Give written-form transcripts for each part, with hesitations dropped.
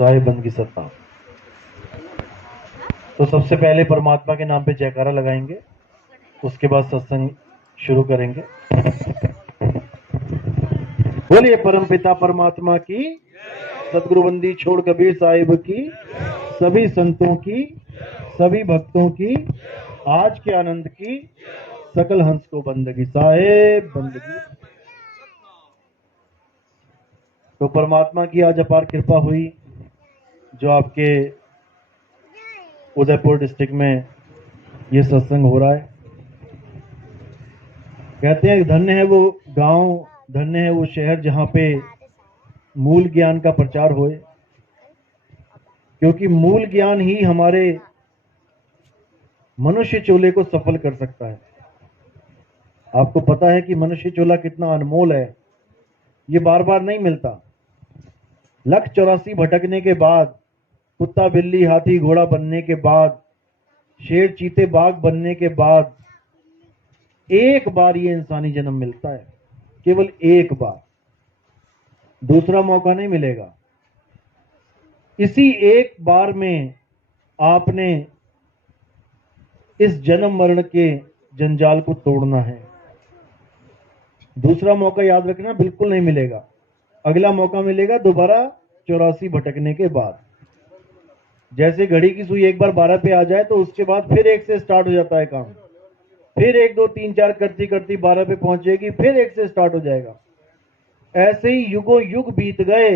साहिब बंद की सत्ता। तो सबसे पहले परमात्मा के नाम पे जयकारा लगाएंगे, उसके बाद सत्संग शुरू करेंगे। बोलिए परमपिता परमात्मा की, सदगुरु बंदी छोड़ कबीर साहिब की, सभी संतों की, सभी भक्तों की, आज के आनंद की, सकल हंस को बंदगी साहेब बंदगी। तो परमात्मा की आज अपार कृपा हुई, जो आपके उदयपुर डिस्ट्रिक्ट में ये सत्संग हो रहा है। कहते हैं धन्य है वो गांव, धन्य है वो शहर जहां पे मूल ज्ञान का प्रचार होए, क्योंकि मूल ज्ञान ही हमारे मनुष्य चोले को सफल कर सकता है। आपको पता है कि मनुष्य चोला कितना अनमोल है, ये बार बार नहीं मिलता। 184 भटकने के बाद, कुत्ता बिल्ली हाथी घोड़ा बनने के बाद, शेर चीते बाघ बनने के बाद एक बार ये इंसानी जन्म मिलता है, केवल एक बार, दूसरा मौका नहीं मिलेगा। इसी एक बार में आपने इस जन्म मरण के जंजाल को तोड़ना है। दूसरा मौका याद रखना बिल्कुल नहीं मिलेगा। अगला मौका मिलेगा दोबारा 84 भटकने के बाद। जैसे घड़ी की सुई एक बार 12 पे आ जाए तो उसके बाद फिर 1 से स्टार्ट हो जाता है काम, फिर 1 2 3 4 करती करती 12 पे पहुंचेगी, फिर 1 से स्टार्ट हो जाएगा। ऐसे ही युगों युग बीत गए,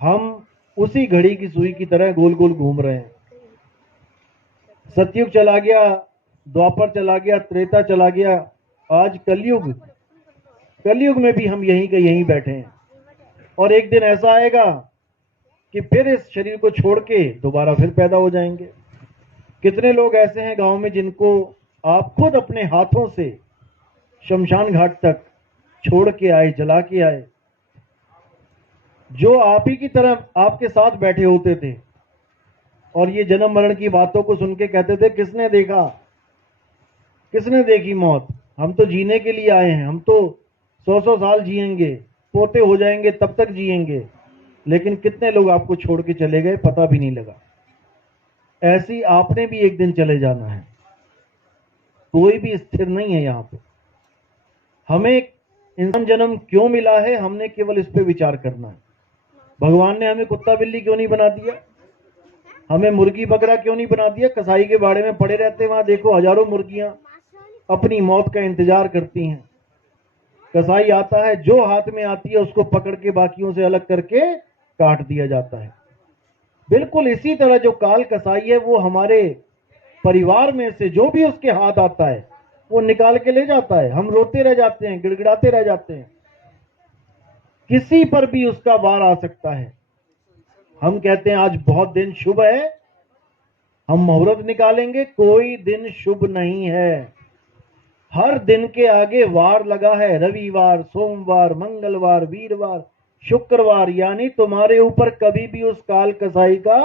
हम उसी घड़ी की सुई की तरह गोल गोल घूम रहे हैं। सतयुग चला गया, द्वापर चला गया, त्रेता चला गया, आज कलयुग। कलयुग में भी हम यहीं के यहीं बैठे हैं, और एक दिन ऐसा आएगा कि फिर इस शरीर को छोड़ के दोबारा फिर पैदा हो जाएंगे। कितने लोग ऐसे हैं गांव में जिनको आप खुद अपने हाथों से शमशान घाट तक छोड़ के आए, जला के आए, जो आप ही की तरह आपके साथ बैठे होते थे, और ये जन्म मरण की बातों को सुन के कहते थे किसने देखा, किसने देखी मौत, हम तो जीने के लिए आए हैं, हम तो 100-100 साल जिएंगे, पोते हो जाएंगे तब तक जिएंगे। लेकिन कितने लोग आपको छोड़ के चले गए, पता भी नहीं लगा। ऐसी आपने भी एक दिन चले जाना है, कोई भी स्थिर नहीं है यहां पे। हमें इंसान जन्म क्यों मिला है, हमने केवल इस पे विचार करना है। भगवान ने हमें कुत्ता बिल्ली क्यों नहीं बना दिया, हमें मुर्गी बकरा क्यों नहीं बना दिया। कसाई के बाड़े में पड़े रहते, वहां देखो हजारों मुर्गियां अपनी मौत का इंतजार करती हैं। कसाई आता है, जो हाथ में आती है उसको पकड़ के बाकियों से अलग करके काट दिया जाता है। बिल्कुल इसी तरह जो काल कसाई है, वो हमारे परिवार में से जो भी उसके हाथ आता है वो निकाल के ले जाता है। हम रोते रह जाते हैं, गिड़गिड़ाते रह जाते हैं। किसी पर भी उसका वार आ सकता है। हम कहते हैं आज बहुत दिन शुभ है, हम मुहूर्त निकालेंगे, कोई दिन शुभ नहीं है। हर दिन के आगे वार लगा है, रविवार, सोमवार, मंगलवार, वीरवार, शुक्रवार, यानी तुम्हारे ऊपर कभी भी उस काल कसाई का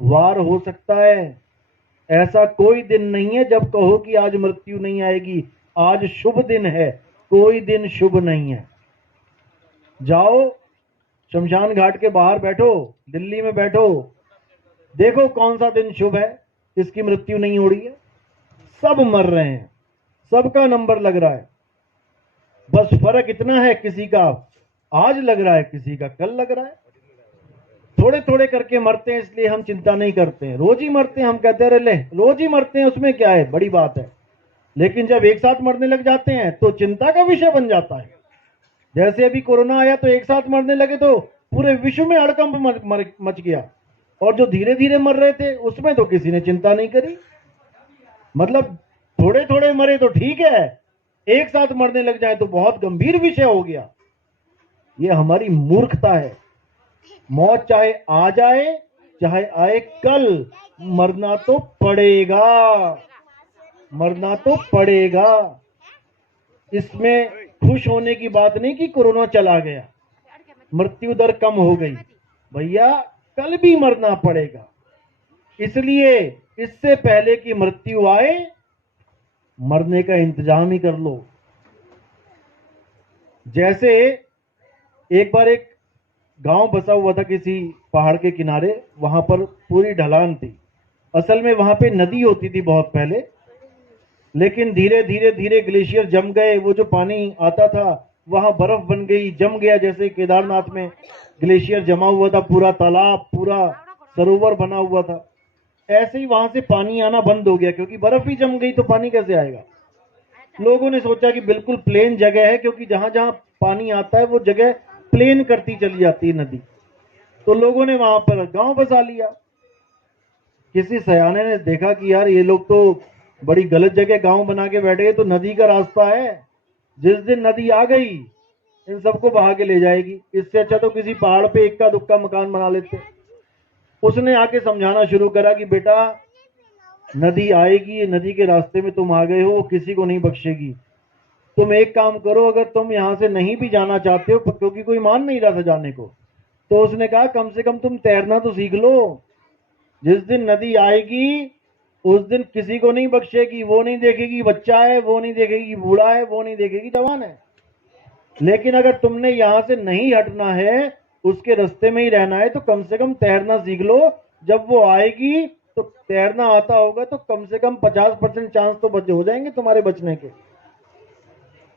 वार हो सकता है। ऐसा कोई दिन नहीं है जब कहो कि आज मृत्यु नहीं आएगी, आज शुभ दिन है, कोई दिन शुभ नहीं है। जाओ शमशान घाट के बाहर बैठो, दिल्ली में बैठो, देखो कौन सा दिन शुभ है इसकी मृत्यु नहीं हो रही है। सब मर रहे हैं, सबका नंबर लग रहा है। बस फर्क इतना है, किसी का आज लग रहा है, किसी का कल लग रहा है। थोड़े थोड़े करके मरते हैं, इसलिए हम चिंता नहीं करते हैं। रोज ही मरते हैं, हम कहते हैं ले रोज ही मरते हैं, उसमें क्या है, बड़ी बात है। लेकिन जब एक साथ मरने लग जाते हैं तो चिंता का विषय बन जाता है। जैसे अभी कोरोना आया तो एक साथ मरने लगे तो पूरे विश्व में हड़कंप मच गया, और जो धीरे धीरे मर रहे थे उसमें तो किसी ने चिंता नहीं करी। मतलब थोड़े थोड़े मरे तो ठीक है, एक साथ मरने लग जाए तो बहुत गंभीर विषय हो गया। ये हमारी मूर्खता है। मौत चाहे आ जाए चाहे आए कल, मरना तो पड़ेगा, मरना तो पड़ेगा। इसमें खुश होने की बात नहीं कि कोरोना चला गया, मृत्यु दर कम हो गई, भैया कल भी मरना पड़ेगा। इसलिए इससे पहले कि मृत्यु आए, मरने का इंतजाम ही कर लो। जैसे एक बार एक गांव बसा हुआ था किसी पहाड़ के किनारे, वहां पर पूरी ढलान थी। असल में वहां पे नदी होती थी बहुत पहले, लेकिन धीरे धीरे धीरे ग्लेशियर जम गए, वो जो पानी आता था वहां बर्फ बन गई, जम गया। जैसे केदारनाथ में ग्लेशियर जमा हुआ था, पूरा तालाब, पूरा सरोवर बना हुआ था, ऐसे ही वहां से पानी आना बंद हो गया, क्योंकि बर्फ ही जम गई तो पानी कैसे आएगा। लोगों ने सोचा कि बिल्कुल प्लेन जगह है, क्योंकि जहां जहां पानी आता है वो जगह प्लेन करती चली जाती है नदी, तो लोगों ने वहां पर गांव बसा लिया। किसी सयाने ने देखा कि यार ये लोग तो बड़ी गलत जगह गांव बना के बैठे हैं, तो नदी का रास्ता है, जिस दिन नदी आ गई इन सबको बहा के ले जाएगी, इससे अच्छा तो किसी पहाड़ पे इक्का दुक्का मकान बना लेते। उसने आके समझाना शुरू करा कि बेटा नदी आएगी, नदी के रास्ते में तुम आ गए हो, वो किसी को नहीं बख्शेगी। तुम एक काम करो, अगर तुम यहां से नहीं भी जाना चाहते हो, क्योंकि कोई मान नहीं रहा था जाने को, तो उसने कहा कम से कम तुम तैरना तो सीख लो। जिस दिन नदी आएगी उस दिन किसी को नहीं बख्शेगी, वो नहीं देखेगी बच्चा है, वो नहीं देखेगी बूढ़ा है, वो नहीं देखेगी जवान है। लेकिन अगर तुमने यहां से नहीं हटना है, उसके रास्ते में ही रहना है, तो कम से कम तैरना सीख लो। जब वो आएगी तो तैरना आता होगा तो कम से कम 50% चांस तो बच हो जाएंगे तुम्हारे बचने के।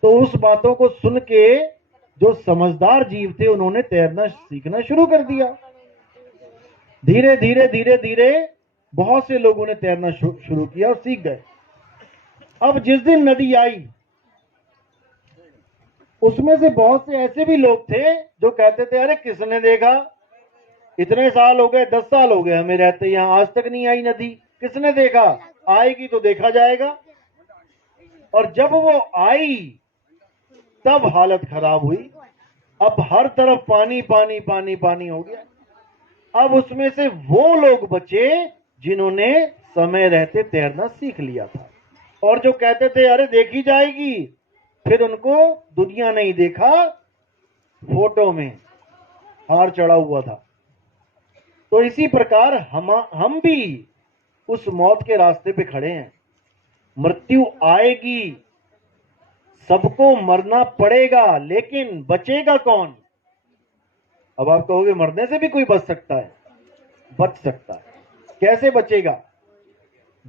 तो उस बातों को सुन के जो समझदार जीव थे उन्होंने तैरना सीखना शुरू कर दिया। धीरे धीरे धीरे धीरे बहुत से लोगों ने तैरना शुरू किया और सीख गए। अब जिस दिन नदी आई, उसमें से बहुत से ऐसे भी लोग थे जो कहते थे अरे किसने देखा, इतने साल हो गए, 10 साल हो गए हमें रहते यहाँ, आज तक नहीं आई नदी, किसने देखा, आएगी तो देखा जाएगा। और जब वो आई तब हालत खराब हुई। अब हर तरफ पानी पानी पानी पानी हो गया। अब उसमें से वो लोग बचे जिन्होंने समय रहते तैरना सीख लिया था, और जो कहते थे अरे देखी जाएगी, फिर उनको दुनिया नहीं देखा, फोटो में हार चढ़ा हुआ था। तो इसी प्रकार हम भी उस मौत के रास्ते पे खड़े हैं। मृत्यु आएगी, सबको मरना पड़ेगा, लेकिन बचेगा कौन। अब आप कहोगे मरने से भी कोई बच सकता है, बच सकता है। कैसे बचेगा,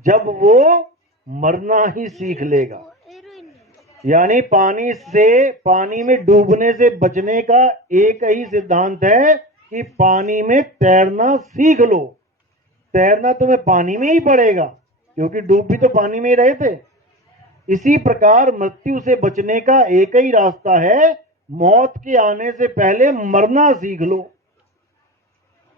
जब वो मरना ही सीख लेगा। यानी पानी में डूबने से बचने का एक ही सिद्धांत है कि पानी में तैरना सीख लो। तैरना तुम्हें पानी में ही पड़ेगा, क्योंकि डूब भी तो पानी में ही रहे थे। इसी प्रकार मृत्यु से बचने का एक ही रास्ता है, मौत के आने से पहले मरना सीख लो।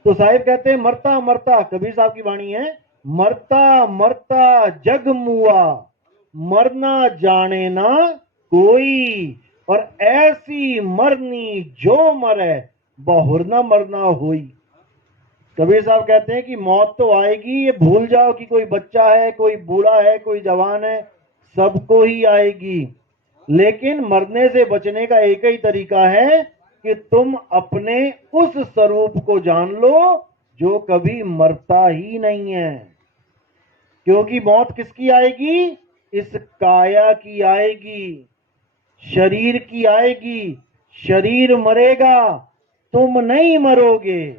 तो साहिब कहते हैं मरता मरता, कबीर साहब की वाणी है, मरता मरता जग मुआ, मरना जाने ना कोई, और ऐसी मरनी जो मरे बहुर न मरना होई। कबीर साहब कहते हैं कि मौत तो आएगी, ये भूल जाओ कि कोई बच्चा है, कोई बूढ़ा है, कोई जवान है, सबको ही आएगी। लेकिन मरने से बचने का एक ही तरीका है कि तुम अपने उस स्वरूप को जान लो जो कभी मरता ही नहीं है। क्योंकि मौत किसकी आएगी, इस काया की आएगी, शरीर की आएगी। शरीर मरेगा, तुम नहीं मरोगे।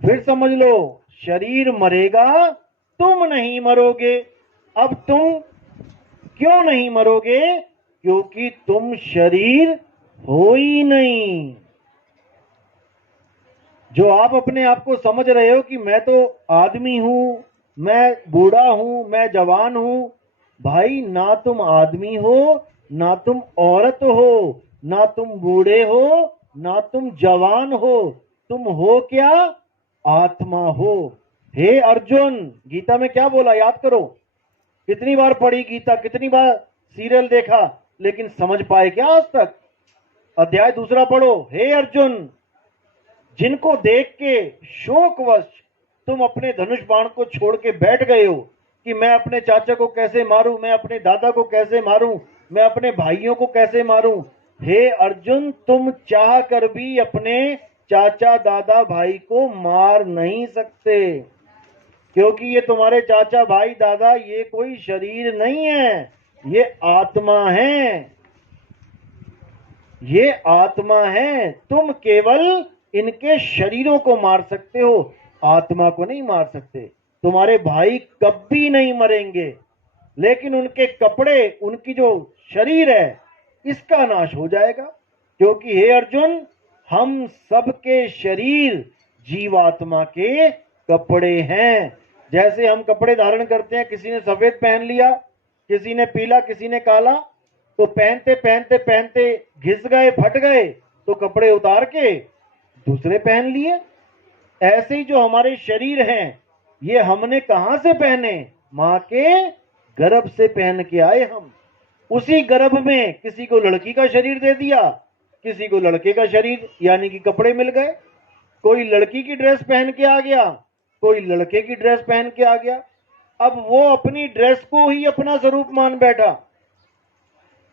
फिर समझ लो, शरीर मरेगा, तुम नहीं मरोगे। अब तुम क्यों नहीं मरोगे, क्योंकि तुम शरीर हो ही नहीं। जो आप अपने आप को समझ रहे हो कि मैं तो आदमी हूं, मैं बूढ़ा हूं, मैं जवान हूं, भाई ना तुम आदमी हो, ना तुम औरत हो, ना तुम बूढ़े हो, ना तुम जवान हो। तुम हो क्या, आत्मा हो। हे अर्जुन, गीता में क्या बोला याद करो, कितनी बार पढ़ी गीता, कितनी बार सीरियल देखा, लेकिन समझ पाए क्या आज तक। अध्याय 2 पढ़ो। हे अर्जुन, जिनको देख के शोकवश तुम अपने धनुष बाण को छोड़ के बैठ गए हो कि मैं अपने चाचा को कैसे मारूं, मैं अपने दादा को कैसे मारूं, मैं अपने भाइयों को कैसे मारूं। हे अर्जुन, तुम चाह कर भी अपने चाचा दादा भाई को मार नहीं सकते, क्योंकि ये तुम्हारे चाचा भाई दादा ये कोई शरीर नहीं है, ये आत्मा है। ये आत्मा है, तुम केवल इनके शरीरों को मार सकते हो, आत्मा को नहीं मार सकते। तुम्हारे भाई कभी नहीं मरेंगे, लेकिन उनके कपड़े, उनकी जो शरीर है, इसका नाश हो जाएगा। क्योंकि हे अर्जुन, हम सबके शरीर जीवात्मा के कपड़े हैं। जैसे हम कपड़े धारण करते हैं, किसी ने सफेद पहन लिया, किसी ने पीला, किसी ने काला, तो पहनते पहनते पहनते घिस गए, फट गए, तो कपड़े उतार के दूसरे पहन लिए। ऐसे ही जो हमारे शरीर हैं, ये हमने कहां से पहने? मां के गर्भ से पहन के आए हम। उसी गर्भ में किसी को लड़की का शरीर दे दिया, किसी को लड़के का शरीर, यानी कि कपड़े मिल गए। कोई लड़की की ड्रेस पहन के आ गया, कोई लड़के की ड्रेस पहन के आ गया। अब वो अपनी ड्रेस को ही अपना स्वरूप मान बैठा।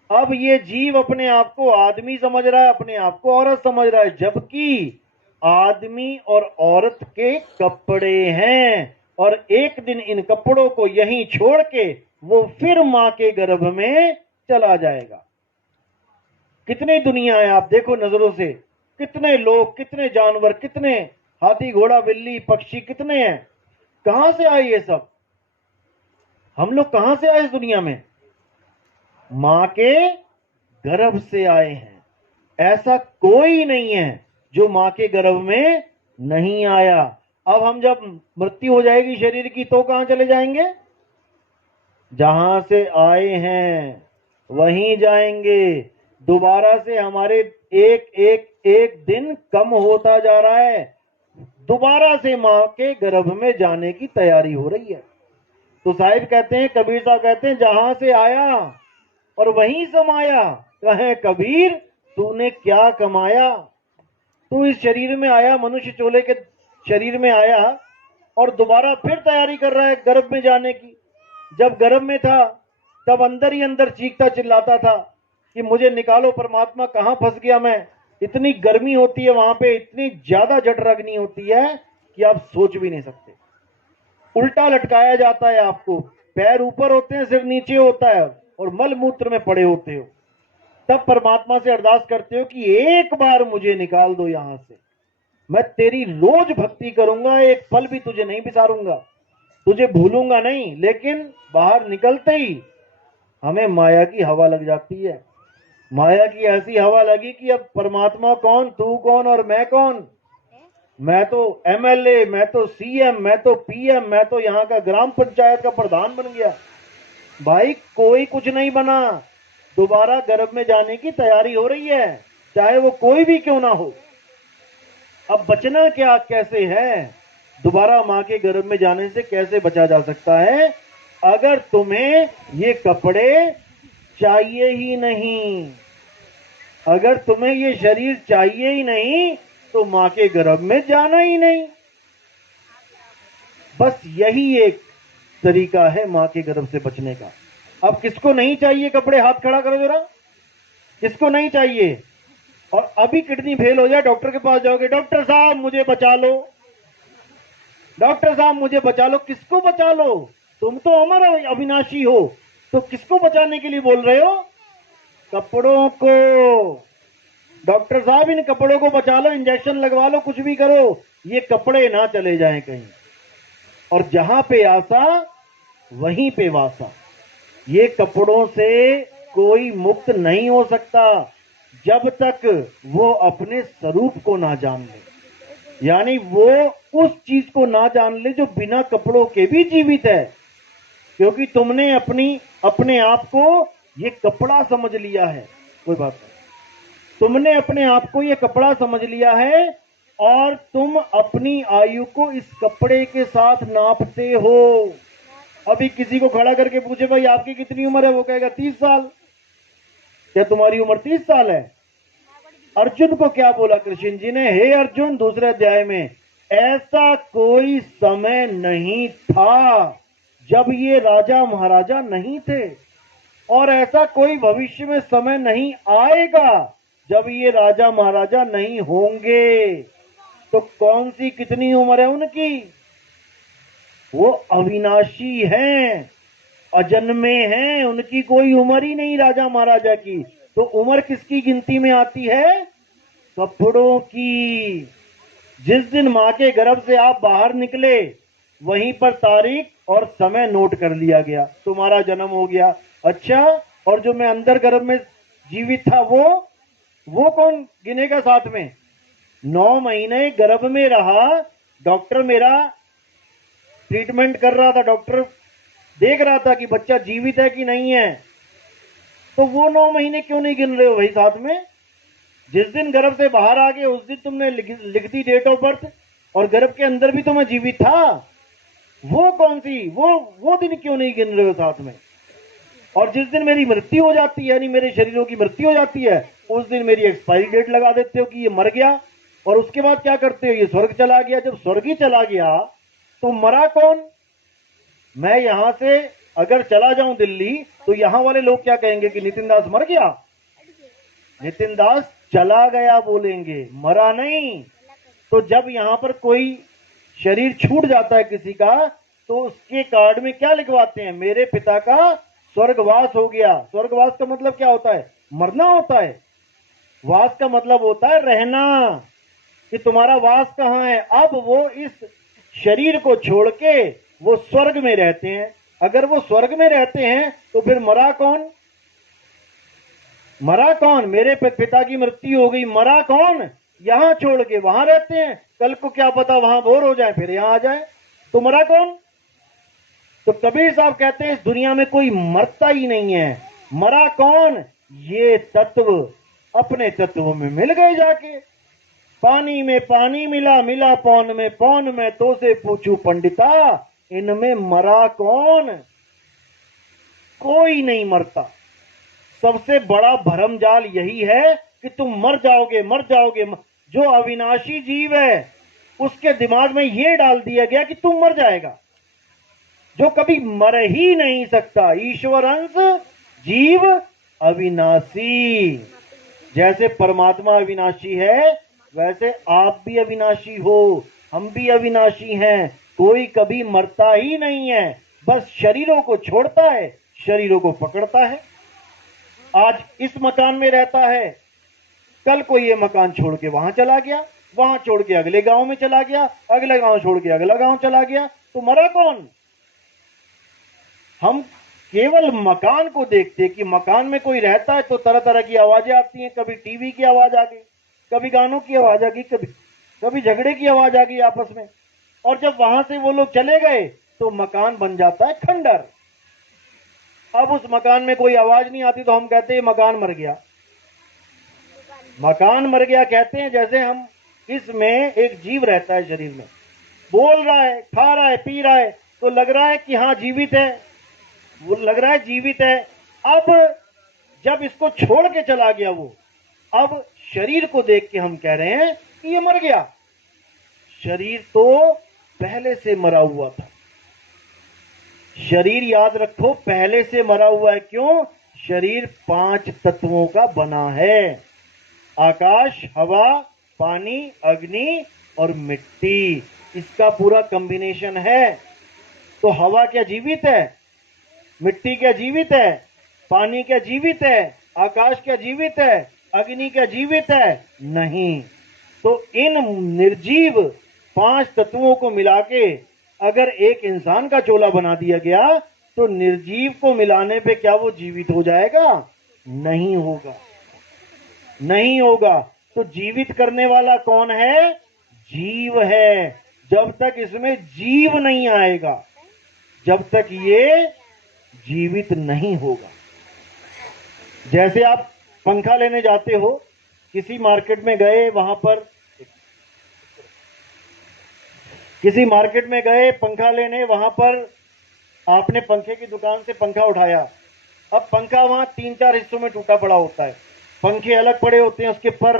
अब ये जीव अपने आप को आदमी समझ रहा है, अपने आप को औरत समझ रहा है, जबकि आदमी और औरत के कपड़े हैं। और एक दिन इन कपड़ों को यहीं छोड़ के वो फिर मां के गर्भ में चला जाएगा। कितनी दुनिया है, आप देखो नजरों से, कितने लोग, कितने जानवर, कितने हाथी, घोड़ा, बिल्ली, पक्षी, कितने हैं। कहां से आए ये सब? हम लोग कहां से आए इस दुनिया में? मां के गर्भ से आए हैं। ऐसा कोई नहीं है जो मां के गर्भ में नहीं आया। अब हम जब मृत्यु हो जाएगी शरीर की, तो कहां चले जाएंगे? जहां से आए हैं वहीं जाएंगे। दोबारा से हमारे एक एक एक दिन कम होता जा रहा है, दोबारा से मां के गर्भ में जाने की तैयारी हो रही है। तो साहिब कहते हैं, कबीर साहब कहते हैं, जहां से आया और वहीं समाया, कहे कबीर तूने क्या कमाया। तू इस शरीर में आया, मनुष्य चोले के शरीर में आया, और दोबारा फिर तैयारी कर रहा है गर्भ में जाने की। जब गर्भ में था तब अंदर ही अंदर चीखता चिल्लाता था कि मुझे निकालो परमात्मा, कहां फंस गया मैं। इतनी गर्मी होती है वहां पे, इतनी ज्यादा जठराग्नि होती है कि आप सोच भी नहीं सकते। उल्टा लटकाया जाता है आपको, पैर ऊपर होते हैं, सिर नीचे होता है, और मल मूत्र में पड़े होते हो। तब परमात्मा से अरदास करते हो कि एक बार मुझे निकाल दो यहां से, मैं तेरी रोज भक्ति करूंगा, एक पल भी तुझे नहीं बिसारूंगा, तुझे भूलूंगा नहीं। लेकिन बाहर निकलते ही हमें माया की हवा लग जाती है। माया की ऐसी हवा लगी कि अब परमात्मा कौन, तू कौन और मैं कौन। मैं तो एमएलए, मैं तो सीएम, मैं तो पीएम, मैं तो यहाँ का ग्राम पंचायत का प्रधान बन गया। भाई कोई कुछ नहीं बना। दोबारा गर्भ में जाने की तैयारी हो रही है, चाहे वो कोई भी क्यों ना हो। अब बचना क्या, कैसे है? दोबारा मां के गर्भ में जाने से कैसे बचा जा सकता है? अगर तुम्हें ये कपड़े चाहिए ही नहीं, अगर तुम्हें ये शरीर चाहिए ही नहीं, तो मां के गर्भ में जाना ही नहीं। बस यही एक तरीका है मां के गर्भ से बचने का। अब किसको नहीं चाहिए कपड़े? हाथ खड़ा करो जरा, किसको नहीं चाहिए? और अभी किडनी फेल हो जाए, डॉक्टर के पास जाओगे, डॉक्टर साहब मुझे बचा लो, डॉक्टर साहब मुझे बचा लो। किसको बचा लो? तुम तो अमर अविनाशी हो, तो किसको बचाने के लिए बोल रहे हो? कपड़ों को। डॉक्टर साहब इन कपड़ों को बचा लो, इंजेक्शन लगवा लो, कुछ भी करो, ये कपड़े ना चले जाएं कहीं। और जहां पे आशा वहीं पे वासा। ये कपड़ों से कोई मुक्त नहीं हो सकता जब तक वो अपने स्वरूप को ना जान ले, यानी वो उस चीज को ना जान ले जो बिना कपड़ों के भी जीवित है। क्योंकि तुमने अपने आप को ये कपड़ा समझ लिया है। कोई बात नहीं, तुमने अपने आप को ये कपड़ा समझ लिया है, और तुम अपनी आयु को इस कपड़े के साथ नापते हो। अभी किसी को खड़ा करके पूछे भाई आपकी कितनी उम्र है, वो कहेगा 30 साल। क्या तुम्हारी उम्र 30 साल है? अर्जुन को क्या बोला कृष्ण जी ने? हे अर्जुन, दूसरे अध्याय में, ऐसा कोई समय नहीं था जब ये राजा महाराजा नहीं थे, और ऐसा कोई भविष्य में समय नहीं आएगा जब ये राजा महाराजा नहीं होंगे। तो कौन सी कितनी उम्र है उनकी? वो अविनाशी हैं, अजन्मे हैं, उनकी कोई उम्र ही नहीं राजा महाराजा की। तो उम्र किसकी गिनती में आती है? कपड़ों की। जिस दिन मां के गर्भ से आप बाहर निकले वहीं पर तारीख और समय नोट कर लिया गया, तुम्हारा जन्म हो गया। अच्छा, और जो मैं अंदर गर्भ में जीवित था वो कौन गिनेगा साथ में? 9 महीने गर्भ में रहा, डॉक्टर मेरा ट्रीटमेंट कर रहा था, डॉक्टर देख रहा था कि बच्चा जीवित है कि नहीं है, तो वो 9 महीने क्यों नहीं गिन रहे हो भाई साथ में? जिस दिन गर्भ से बाहर आ गए उस दिन तुमने लिख दी डेट ऑफ बर्थ, और गर्भ के अंदर भी तो मैं जीवित था, वो कौन सी वो दिन क्यों नहीं गिन रहे हो साथ में? और जिस दिन मेरी मृत्यु हो जाती है, यानी मेरे शरीरों की मृत्यु हो जाती है, उस दिन मेरी एक्सपायरी डेट लगा देते हो कि ये मर गया, और उसके बाद क्या करते हो? ये स्वर्ग चला गया। जब स्वर्ग ही चला गया तो मरा कौन? मैं यहां से अगर चला जाऊं दिल्ली तो यहां वाले लोग क्या कहेंगे कि नितिन दास मर गया? नितिन दास चला गया बोलेंगे, मरा नहीं। तो जब यहां पर कोई शरीर छूट जाता है किसी का, तो उसके कार्ड में क्या लिखवाते हैं? मेरे पिता का स्वर्गवास हो गया। स्वर्गवास का मतलब क्या होता है? मरना होता है। वास का मतलब होता है रहना, कि तुम्हारा वास कहां है। अब वो इस शरीर को छोड़ के वो स्वर्ग में रहते हैं। अगर वो स्वर्ग में रहते हैं तो फिर मरा कौन? मरा कौन? मेरे पिता की मृत्यु हो गई, मरा कौन? यहां छोड़ के वहां रहते हैं, कल को क्या पता वहां बोर हो जाए फिर यहां आ जाए, तो मरा कौन? तो कबीर साहब कहते हैं इस दुनिया में कोई मरता ही नहीं है। मरा कौन? ये तत्व अपने तत्व में मिल गए जाके। पानी में पानी मिला, मिला पौन में, पौन में तो से पूछू पंडिता, इनमें मरा कौन? कोई नहीं मरता। सबसे बड़ा भरमजाल यही है कि तुम मर जाओगे, मर जाओगे। जो अविनाशी जीव है उसके दिमाग में यह डाल दिया गया कि तुम मर जाएगा, जो कभी मर ही नहीं सकता। ईश्वर अंश, जीव अविनाशी। जैसे परमात्मा अविनाशी है वैसे आप भी अविनाशी हो, हम भी अविनाशी हैं। कोई कभी मरता ही नहीं है, बस शरीरों को छोड़ता है, शरीरों को पकड़ता है। आज इस मकान में रहता है, कल को ये मकान छोड़ के वहां चला गया, वहां छोड़ के अगले गांव में चला गया, अगले गांव छोड़ के अगला गांव चला गया, तो मरा कौन? हम केवल मकान को देखते कि मकान में कोई रहता है तो तरह तरह की आवाजें आती हैं, कभी टीवी की आवाज आ गई, कभी गानों की आवाज आ गई, कभी झगड़े की आवाज आ गई आपस में, और जब वहां से वो लोग चले गए तो मकान बन जाता है खंडर। अब उस मकान में कोई आवाज नहीं आती तो हम कहते हैं मकान मर गया। मकान मर गया कहते हैं जैसे हम इसमें एक जीव रहता है शरीर में, बोल रहा है, खा रहा है, पी रहा है, तो लग रहा है कि हाँ जीवित है, वो लग रहा है जीवित है। अब जब इसको छोड़ के चला गया वो, अब शरीर को देख के हम कह रहे हैं कि ये मर गया। शरीर तो पहले से मरा हुआ था। शरीर याद रखो पहले से मरा हुआ है। क्यों? शरीर 5 तत्वों का बना है, आकाश, हवा, पानी, अग्नि और मिट्टी। इसका पूरा कॉम्बिनेशन है। तो हवा क्या जीवित है? मिट्टी क्या जीवित है? पानी क्या जीवित है? आकाश क्या जीवित है? अग्नि क्या जीवित है? नहीं। तो इन निर्जीव 5 तत्वों को मिला के अगर एक इंसान का चोला बना दिया गया तो निर्जीव को मिलाने पे क्या वो जीवित हो जाएगा? नहीं होगा, नहीं होगा। तो जीवित करने वाला कौन है? जीव है। जब तक इसमें जीव नहीं आएगा, जब तक ये जीवित नहीं होगा। जैसे आप पंखा लेने जाते हो, किसी मार्केट में गए, वहां पर किसी मार्केट में गए पंखा लेने, वहां पर आपने पंखे की दुकान से पंखा उठाया। अब पंखा वहां 3-4 हिस्सों में टूटा पड़ा होता है, पंखे अलग पड़े होते हैं, उसके पर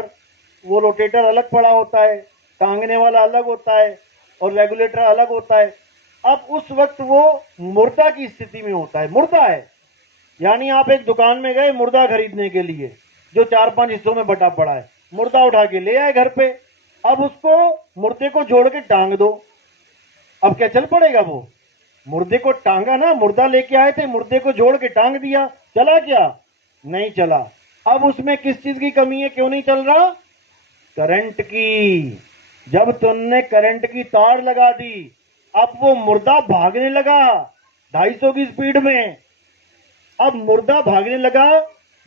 वो रोटेटर अलग पड़ा होता है, टांगने वाला अलग होता है और रेगुलेटर अलग होता है। अब उस वक्त वो मुर्दा की स्थिति में होता है, मुर्दा है। यानी आप एक दुकान में गए मुर्दा खरीदने के लिए, जो 4-5 हिस्सों में बटा पड़ा है, मुर्दा उठा के ले आए घर पे। अब उसको मुर्दे को जोड़ के टांग दो, अब क्या चल पड़ेगा? वो मुर्दे को टांगा ना, मुर्दा लेके आए थे, मुर्दे को जोड़ के टांग दिया, चला क्या? नहीं चला। अब उसमें किस चीज की कमी है, क्यों नहीं चल रहा? करंट की। जब तुमने करंट की तार लगा दी, अब वो मुर्दा भागने लगा 250 की स्पीड में। अब मुर्दा भागने लगा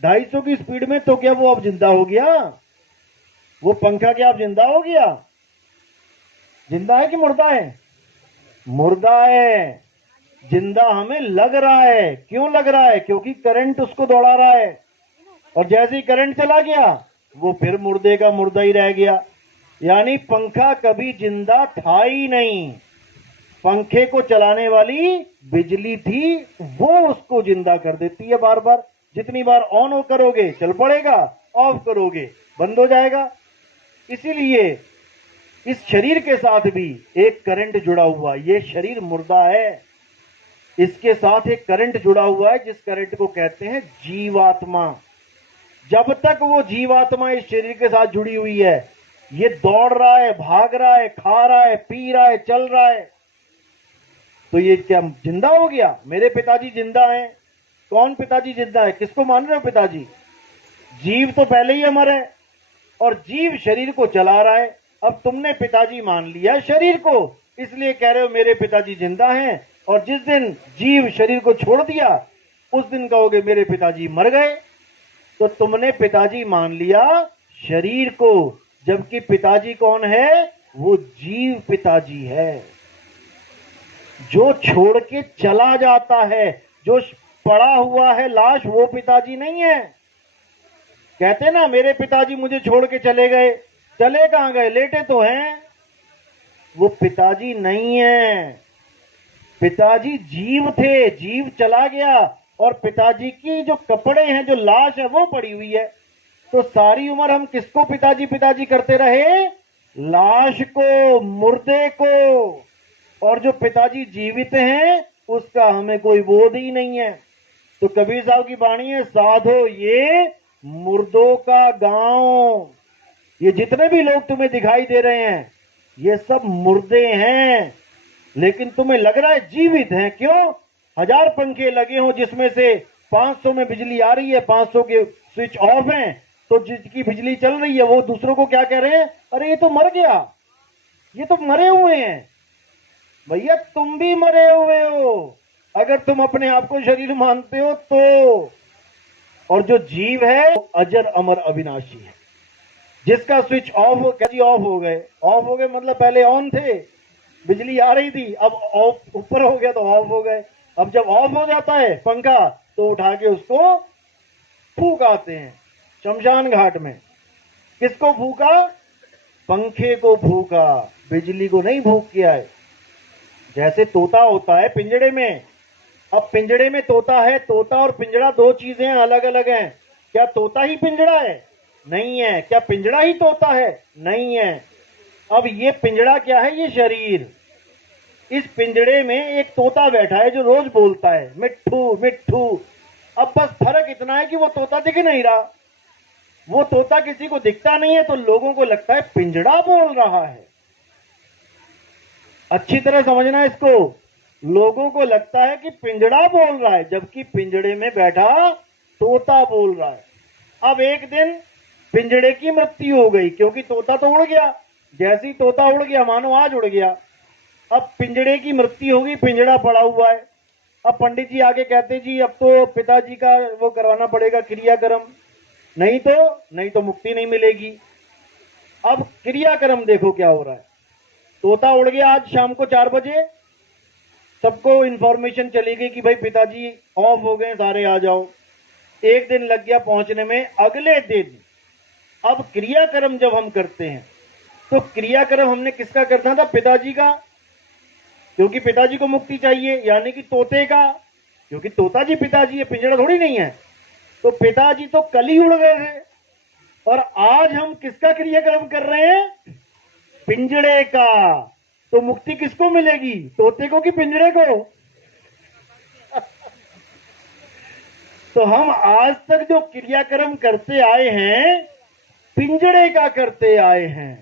250 की स्पीड में, तो क्या वो अब जिंदा हो गया? वो पंखा क्या अब जिंदा हो गया? जिंदा है कि मुर्दा है? मुर्दा है। जिंदा हमें लग रहा है। क्यों लग रहा है? क्योंकि करंट उसको दौड़ा रहा है, और जैसे ही करंट चला गया वो फिर मुर्दे का मुर्दा ही रह गया। यानी पंखा कभी जिंदा था ही नहीं। पंखे को चलाने वाली बिजली थी, वो उसको जिंदा कर देती है बार बार। जितनी बार ऑन करोगे चल पड़ेगा, ऑफ करोगे बंद हो जाएगा। इसीलिए इस शरीर के साथ भी एक करंट जुड़ा हुआ। ये शरीर मुर्दा है, इसके साथ एक करंट जुड़ा हुआ है, जिस करंट को कहते हैं जीवात्मा। जब तक वो जीवात्मा इस शरीर के साथ जुड़ी हुई है, ये दौड़ रहा है, भाग रहा है, खा रहा है, पी रहा है, चल रहा है, तो ये क्या जिंदा हो गया? मेरे पिताजी जिंदा हैं। कौन पिताजी जिंदा है? किसको मान रहे हो पिताजी? जीव तो पहले ही अमर है, और जीव शरीर को चला रहा है। अब तुमने पिताजी मान लिया शरीर को, इसलिए कह रहे हो मेरे पिताजी जिंदा हैं, और जिस दिन जीव शरीर को छोड़ दिया उस दिन कहोगे मेरे पिताजी मर गए। तो तुमने पिताजी मान लिया शरीर को, जबकि पिताजी कौन है? वो जीव पिताजी है, जो छोड़ के चला जाता है। जो पड़ा हुआ है लाश, वो पिताजी नहीं है। कहते ना मेरे पिताजी मुझे छोड़ के चले गए। चले कहां गए? लेटे तो हैं। वो पिताजी नहीं है। पिताजी जीव थे, जीव चला गया, और पिताजी की जो कपड़े हैं, जो लाश है, वो पड़ी हुई है। तो सारी उम्र हम किसको पिताजी पिताजी करते रहे? लाश को, मुर्दे को। और जो पिताजी जीवित हैं उसका हमें कोई बोध ही नहीं है। तो कबीर साहब की वाणी है, साधो ये मुर्दों का गांव। ये जितने भी लोग तुम्हें दिखाई दे रहे हैं ये सब मुर्दे हैं, लेकिन तुम्हें लग रहा है जीवित हैं। क्यों? 1000 पंखे लगे हों जिसमें से 500 में बिजली आ रही है, 500 के स्विच ऑफ हैं, तो जिसकी बिजली चल रही है वो दूसरों को क्या कह रहे हैं? अरे ये तो मर गया, ये तो मरे हुए हैं। भैया तुम भी मरे हुए हो, अगर तुम अपने आप को शरीर मानते हो तो। और जो जीव है वो अजर अमर अविनाशी है, जिसका स्विच ऑफ हो गए। ऑफ हो गए मतलब पहले ऑन थे, बिजली आ रही थी, अब ऑफ ऊपर हो गया तो ऑफ हो गए। अब जब ऑफ हो जाता है पंखा तो उठा के उसको फूंक आते हैं शमशान घाट में। किसको फूका? पंखे को फूका, बिजली को नहीं फूक के आए। जैसे तोता होता है पिंजड़े में, अब पिंजड़े में तोता है, तोता और पिंजड़ा दो चीजें अलग अलग हैं। क्या तोता ही पिंजड़ा है? नहीं है। क्या पिंजड़ा ही तोता है? नहीं है। अब ये पिंजड़ा क्या है? ये शरीर। इस पिंजड़े में एक तोता बैठा है जो रोज बोलता है मिट्ठू मिट्ठू। अब बस फर्क इतना है कि वो तोता दिख नहीं रहा। वो तोता किसी को दिखता नहीं है, तो लोगों को लगता है पिंजड़ा बोल रहा है। अच्छी तरह समझना इसको। लोगों को लगता है कि पिंजड़ा बोल रहा है, जबकि पिंजड़े में बैठा तोता बोल रहा है। अब एक दिन पिंजड़े की मृत्यु हो गई, क्योंकि तोता तो उड़ गया। जैसे ही तोता उड़ गया मानो आज उड़ गया। अब पिंजड़े की मृत्यु होगी, पिंजड़ा पड़ा हुआ है। अब पंडित जी आगे कहते जी अब तो पिताजी का वो करवाना पड़ेगा क्रियाक्रम, नहीं तो मुक्ति नहीं मिलेगी। अब क्रियाक्रम देखो क्या हो रहा है। तोता उड़ गया आज शाम को 4 बजे, सबको इंफॉर्मेशन चली गई कि भाई पिताजी ऑफ हो गए, सारे आ जाओ। एक दिन लग गया पहुंचने में। अगले दिन अब क्रियाक्रम जब हम करते हैं तो क्रियाक्रम हमने किसका करना था? पिताजी का, क्योंकि पिताजी को मुक्ति चाहिए, यानी कि तोते का, क्योंकि तोता जी पिताजी है, पिंजड़ा थोड़ी नहीं है। तो पिताजी तो कल ही उड़ गए थे, और आज हम किसका क्रियाक्रम कर रहे हैं? पिंजड़े का। तो मुक्ति किसको मिलेगी? तोते को कि पिंजड़े को? तो हम आज तक जो क्रियाक्रम करते आए हैं पिंजड़े का करते आए हैं।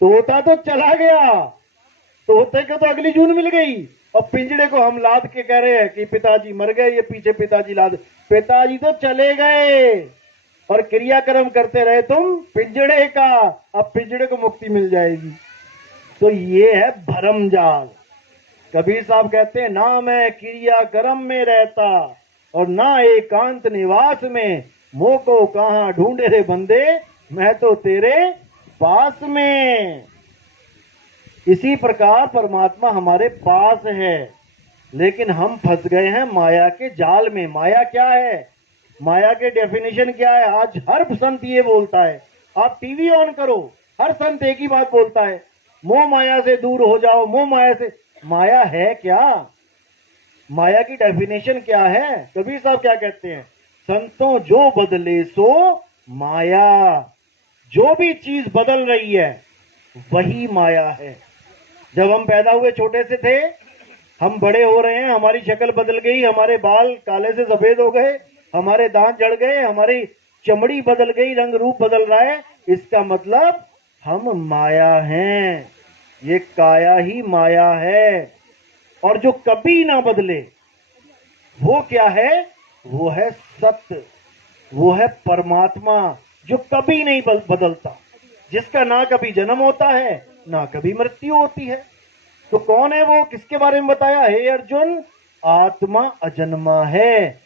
तोता तो चला गया, तोते को तो अगली जून मिल गई, और पिंजड़े को हम लाद के कह रहे हैं कि पिताजी मर गए, ये पीछे पिताजी लाद। पिताजी तो चले गए, और क्रियाक्रम करते रहे तुम पिंजड़े का, अब पिंजड़े को मुक्ति मिल जाएगी। तो ये है भरम जाल। कबीर साहब कहते हैं, ना मैं क्रियाक्रम में रहता और ना एकांत निवास में, मोह को कहां ढूंढे रे बंदे, मैं तो तेरे पास में। इसी प्रकार परमात्मा हमारे पास है, लेकिन हम फंस गए हैं माया के जाल में। माया क्या है? माया के डेफिनेशन क्या है? आज हर संत ये बोलता है, आप टीवी ऑन करो, हर संत एक ही बात बोलता है, मोह माया से दूर हो जाओ, मोह माया से। माया है क्या? माया की डेफिनेशन क्या है? कबीर साहब क्या कहते हैं? संतों जो बदले सो माया। जो भी चीज बदल रही है वही माया है। जब हम पैदा हुए छोटे से थे, हम बड़े हो रहे हैं, हमारी शक्ल बदल गई, हमारे बाल काले से सफेद हो गए, हमारे दांत जड़ गए, हमारी चमड़ी बदल गई, रंग रूप बदल रहा है। इसका मतलब हम माया हैं, ये काया ही माया है। और जो कभी ना बदले वो क्या है? वो है सत्य, वो है परमात्मा जो कभी नहीं बदलता, जिसका ना कभी जन्म होता है ना कभी मृत्यु होती है। तो कौन है वो? किसके बारे में बताया? हे अर्जुन, आत्मा अजन्मा है।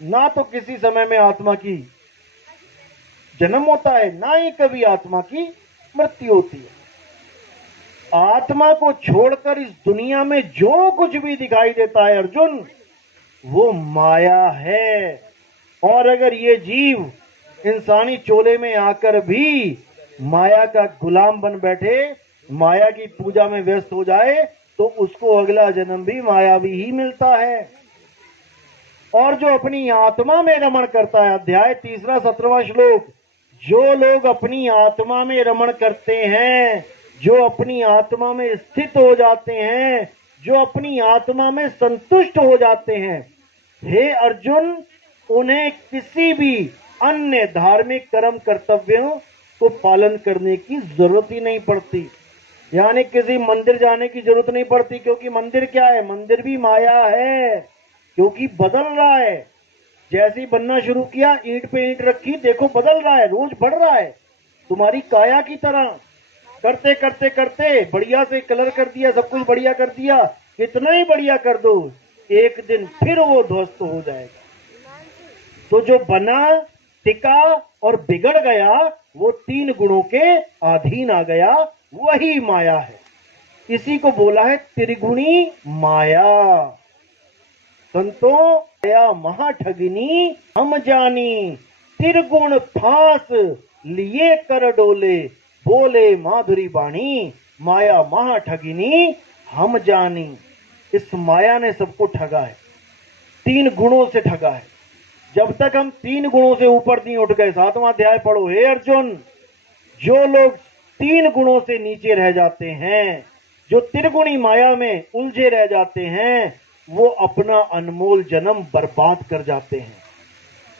ना तो किसी समय में आत्मा की जन्म होता है, ना ही कभी आत्मा की मृत्यु होती है। आत्मा को छोड़कर इस दुनिया में जो कुछ भी दिखाई देता है अर्जुन, वो माया है। और अगर ये जीव इंसानी चोले में आकर भी माया का गुलाम बन बैठे, माया की पूजा में व्यस्त हो जाए, तो उसको अगला जन्म भी मायावी ही मिलता है। और जो अपनी आत्मा में रमण करता है, अध्याय 3 17वां श्लोक, जो लोग अपनी आत्मा में रमण करते हैं, जो अपनी आत्मा में स्थित हो जाते हैं, जो अपनी आत्मा में संतुष्ट हो जाते हैं, हे अर्जुन, उन्हें किसी भी अन्य धार्मिक कर्म कर्तव्यों को पालन करने की जरूरत ही नहीं पड़ती। यानी किसी मंदिर जाने की जरूरत नहीं पड़ती, क्योंकि मंदिर क्या है? मंदिर भी माया है, क्योंकि बदल रहा है। जैसे ही बनना शुरू किया, ईंट पे ईंट रखी, देखो बदल रहा है, रोज बढ़ रहा है, तुम्हारी काया की तरह। करते करते करते बढ़िया से कलर कर दिया, सब कुछ बढ़िया कर दिया, कितना ही बढ़िया कर दो, एक दिन फिर वो ध्वस्त हो जाएगा। तो जो बना, टिका और बिगड़ गया, वो 3 गुणों के अधीन आ गया, वही माया है। इसी को बोला है त्रिगुणी माया। संतों, माया महाठगिनी हम जानी, त्रिगुण फांस लिए कर डोले, बोले माधुरी बाणी, माया महाठगिनी हम जानी। इस माया ने सबको ठगा है, 3 गुणों से ठगा है। जब तक हम 3 गुणों से ऊपर नहीं उठ गए, 7वां अध्याय पढ़ो, हे अर्जुन, जो लोग 3 गुणों से नीचे रह जाते हैं, जो त्रिगुणी माया में उलझे रह जाते हैं, वो अपना अनमोल जन्म बर्बाद कर जाते हैं।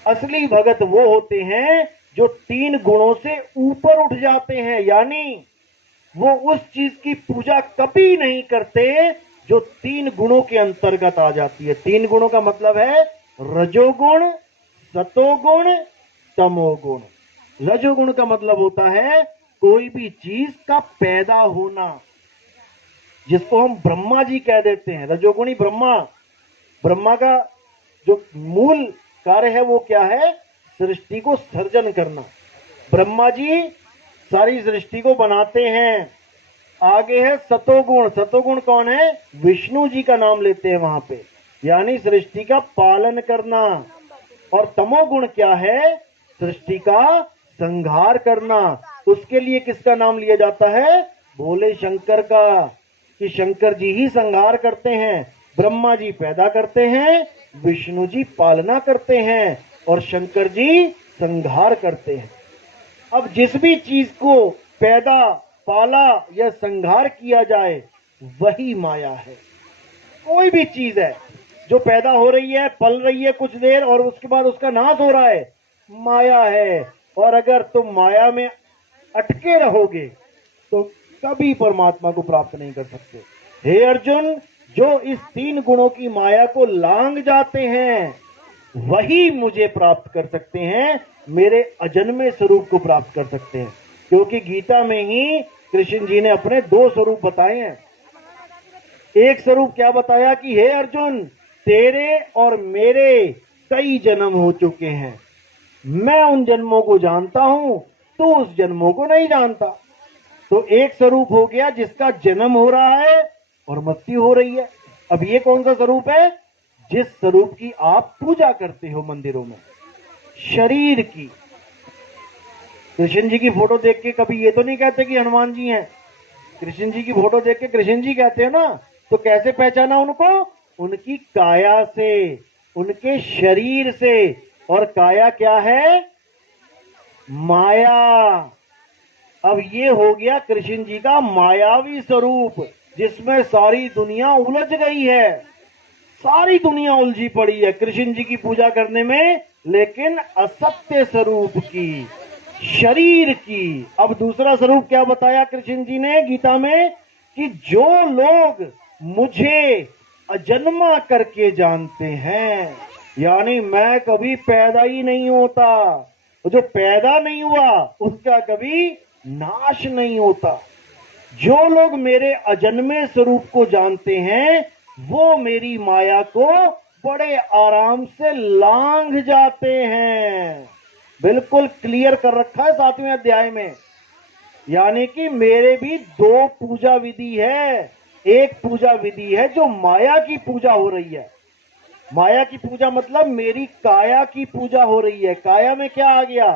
असली भगत वो होते हैं जो 3 गुणों से ऊपर उठ जाते हैं, यानी वो उस चीज की पूजा कभी नहीं करते जो 3 गुणों के अंतर्गत आ जाती है। 3 गुणों का मतलब है रजोगुण, सतोगुण, तमोगुण। रजोगुण का मतलब होता है कोई भी चीज का पैदा होना, जिसको हम ब्रह्मा जी कह देते हैं, रजोगुणी ब्रह्मा। ब्रह्मा का जो मूल कार्य है वो क्या है? सृष्टि को सर्जन करना। ब्रह्मा जी सारी सृष्टि को बनाते हैं। आगे है सतोगुण। सतोगुण कौन है? विष्णु जी का नाम लेते हैं वहां पे, यानी सृष्टि का पालन करना। और तमोगुण क्या है? सृष्टि का संहार करना। उसके लिए किसका नाम लिया जाता है? भोले शंकर का, कि शंकर जी ही संहार करते हैं। ब्रह्मा जी पैदा करते हैं, विष्णु जी पालना करते हैं, और शंकर जी संहार करते हैं। अब जिस भी चीज को पैदा, पाला या संहार किया जाए, वही माया है। कोई भी चीज है जो पैदा हो रही है, पल रही है कुछ देर, और उसके बाद उसका नाश हो रहा है, माया है। और अगर तुम माया में अटके रहोगे तो कभी परमात्मा को प्राप्त नहीं कर सकते। हे अर्जुन, जो इस 3 गुणों की माया को लांग जाते हैं, वही मुझे प्राप्त कर सकते हैं। मेरे अजन्मे स्वरूप को प्राप्त कर सकते हैं, क्योंकि गीता में ही कृष्ण जी ने अपने दो स्वरूप बताए हैं। एक स्वरूप क्या बताया कि हे अर्जुन, तेरे और मेरे कई जन्म हो चुके हैं, मैं उन जन्मों को जानता हूं, तू उस जन्मों को नहीं जानता। तो एक स्वरूप हो गया जिसका जन्म हो रहा है और मृत्यु हो रही है। अब ये कौन सा स्वरूप है? जिस स्वरूप की आप पूजा करते हो मंदिरों में, शरीर की। कृष्ण जी की फोटो देख के कभी ये तो नहीं कहते कि हनुमान जी हैं। कृष्ण जी की फोटो देख के कृष्ण जी कहते हैं ना, तो कैसे पहचाना उनको? उनकी काया से, उनके शरीर से। और काया क्या है? माया। अब ये हो गया कृष्ण जी का मायावी स्वरूप, जिसमें सारी दुनिया उलझ गई है, सारी दुनिया उलझी पड़ी है कृष्ण जी की पूजा करने में, लेकिन असत्य स्वरूप की, शरीर की। अब दूसरा स्वरूप क्या बताया कृष्ण जी ने गीता में? कि जो लोग मुझे अजन्मा करके जानते हैं, यानी मैं कभी पैदा ही नहीं होता, जो पैदा नहीं हुआ उसका कभी नाश नहीं होता। जो लोग मेरे अजन्मे स्वरूप को जानते हैं, वो मेरी माया को बड़े आराम से लांघ जाते हैं। बिल्कुल क्लियर कर रखा है 7वें अध्याय में। यानी कि मेरे भी दो पूजा विधि है। एक पूजा विधि है जो माया की पूजा हो रही है। माया की पूजा मतलब मेरी काया की पूजा हो रही है। काया में क्या आ गया?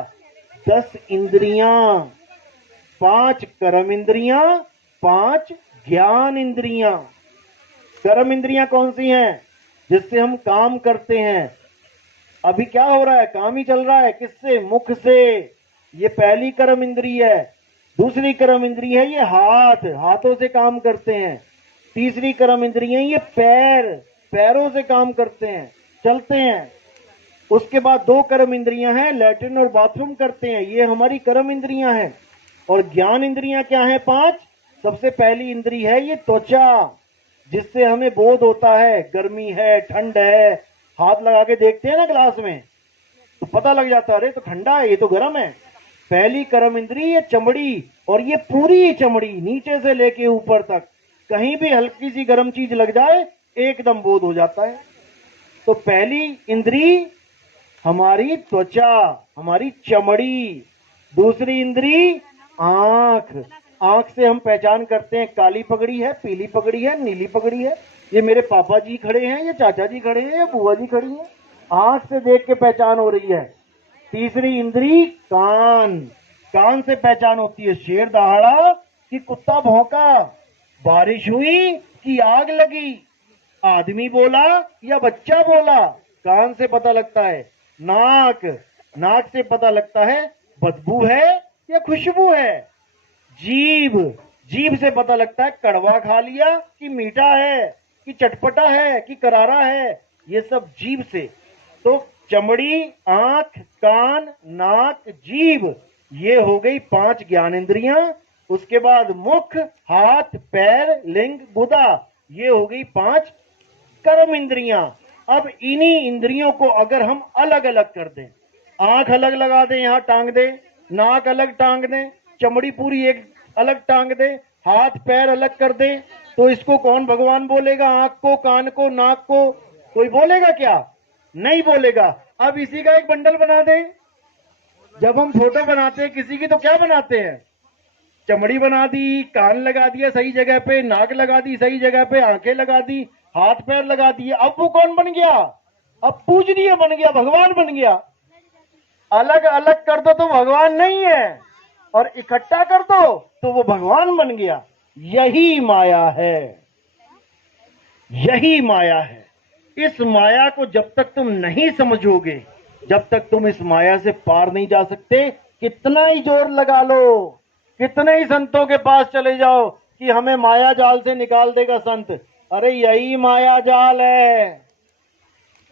10 इंद्रियां, 5 कर्म इंद्रियां, 5 ज्ञान इंद्रियां। कर्म इंद्रियां कौन सी हैं? जिससे हम काम करते हैं। अभी क्या हो रहा है? काम ही चल रहा है। किससे? मुख से। ये पहली कर्म इंद्री है। दूसरी कर्म इंद्री है ये हाथ, हाथों से काम करते हैं। तीसरी कर्म इंद्री है ये पैर, पैरों से काम करते हैं, चलते हैं। उसके बाद 2 कर्म इंद्रियां हैं, लैट्रिन और बाथरूम करते हैं, ये हमारी कर्म इंद्रियां हैं। और ज्ञान इंद्रियां क्या है? 5। सबसे पहली इंद्री है ये त्वचा, जिससे हमें बोध होता है गर्मी है, ठंड है। हाथ लगा के देखते हैं ना ग्लास में, तो पता लग जाता है अरे तो ठंडा है, ये तो गर्म है। पहली कर्म इंद्री ये चमड़ी, और ये पूरी चमड़ी नीचे से लेके ऊपर तक, कहीं भी हल्की सी गर्म चीज लग जाए एकदम बोध हो जाता है। तो पहली इंद्री हमारी त्वचा, हमारी चमड़ी। दूसरी इंद्री आंख, आंख से हम पहचान करते हैं काली पगड़ी है, पीली पगड़ी है, नीली पगड़ी है, ये मेरे पापा जी खड़े हैं, ये चाचा जी खड़े हैं, ये बुआ जी खड़ी हैं। आंख से देख के पहचान हो रही है। तीसरी इंद्री कान, कान से पहचान होती है शेर दहाड़ा कि कुत्ता भौंका, बारिश हुई कि आग लगी, आदमी बोला या बच्चा बोला, कान से पता लगता है। नाक, नाक से पता लगता है बदबू है या खुशबू है। जीभ, जीभ से पता लगता है कड़वा खा लिया कि मीठा है, कि चटपटा है, कि करारा है, ये सब जीभ से। तो चमड़ी, आंख, कान, नाक, जीभ, ये हो गई 5 ज्ञानेंद्रियां। उसके बाद मुख, हाथ, पैर, लिंग, गुदा, ये हो गई 5 कर्म इंद्रियां। अब इन्हीं इंद्रियों को अगर हम अलग अलग कर दें, आंख अलग लगा दें, यहां टांग दें, नाक अलग टांग दें, चमड़ी पूरी एक अलग टांग दें, हाथ पैर अलग कर दें, तो इसको कौन भगवान बोलेगा? आंख को, कान को, नाक को? कोई बोलेगा क्या? नहीं बोलेगा। अब इसी का एक बंडल बना दें। जब हम फोटो बनाते हैं किसी की तो क्या बनाते हैं? चमड़ी बना दी, कान लगा दिया सही जगह पे, नाक लगा दी सही जगह पे, आंखें लगा दी, हाथ पैर लगा दिए। अब वो कौन बन गया? अब पूजनीय बन गया, भगवान बन गया। अलग अलग कर दो तो भगवान नहीं है, और इकट्ठा कर दो तो वो भगवान बन गया। यही माया है, यही माया है। इस माया को जब तक तुम नहीं समझोगे, जब तक तुम इस माया से पार नहीं जा सकते। कितना ही जोर लगा लो, कितने ही संतों के पास चले जाओ कि हमें माया जाल से निकाल देगा संत, अरे यही माया जाल है।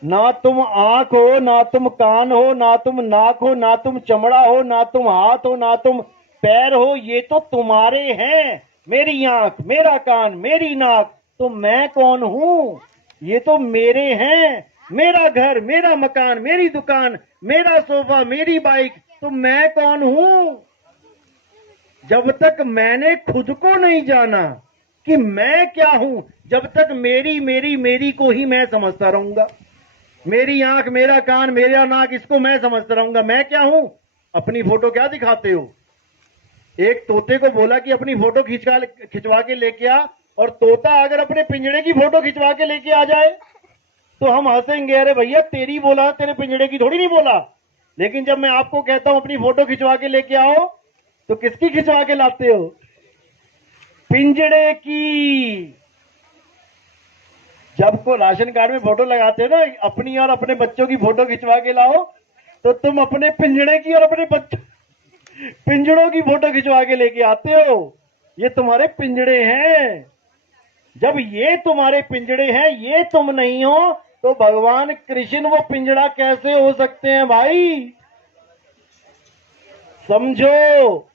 ना तुम आंख हो, ना तुम कान हो, ना तुम नाक हो, ना तुम चमड़ा हो, ना तुम हाथ हो, ना तुम पैर हो, ये तो तुम्हारे हैं। मेरी आंख, मेरा कान, मेरी नाक, तो मैं कौन हूं? ये तो मेरे हैं। मेरा घर, मेरा मकान, मेरी दुकान, मेरा सोफा, मेरी बाइक, तो मैं कौन हूं? जब तक मैंने खुद को नहीं जाना कि मैं क्या हूं, जब तक मेरी मेरी मेरी को ही मैं समझता रहूंगा। मेरी आंख, मेरा कान, मेरा नाक, इसको मैं समझता रहूंगा। मैं क्या हूं? अपनी फोटो क्या दिखाते हो? एक तोते को बोला कि अपनी फोटो खिंचवा के लेके आ, और तोता अगर अपने पिंजड़े की फोटो खिंचवा के लेके आ जाए तो हम हंसेंगे, अरे भैया तेरी बोला, तेरे पिंजड़े की थोड़ी नहीं बोला। लेकिन जब मैं आपको कहता हूं अपनी फोटो खिंचवा के लेके आओ, तो किसकी खिंचवा के लाते हो? पिंजड़े की। जब को राशन कार्ड में फोटो लगाते हो ना, अपनी और अपने बच्चों की फोटो खिंचवा के लाओ, तो तुम अपने पिंजड़े की और अपने बच्चों पिंजड़ों की फोटो खिंचवा के लेके आते हो। ये तुम्हारे पिंजड़े हैं। जब ये तुम्हारे पिंजड़े हैं, ये तुम नहीं हो, तो भगवान कृष्ण वो पिंजड़ा कैसे हो सकते हैं भाई? समझो,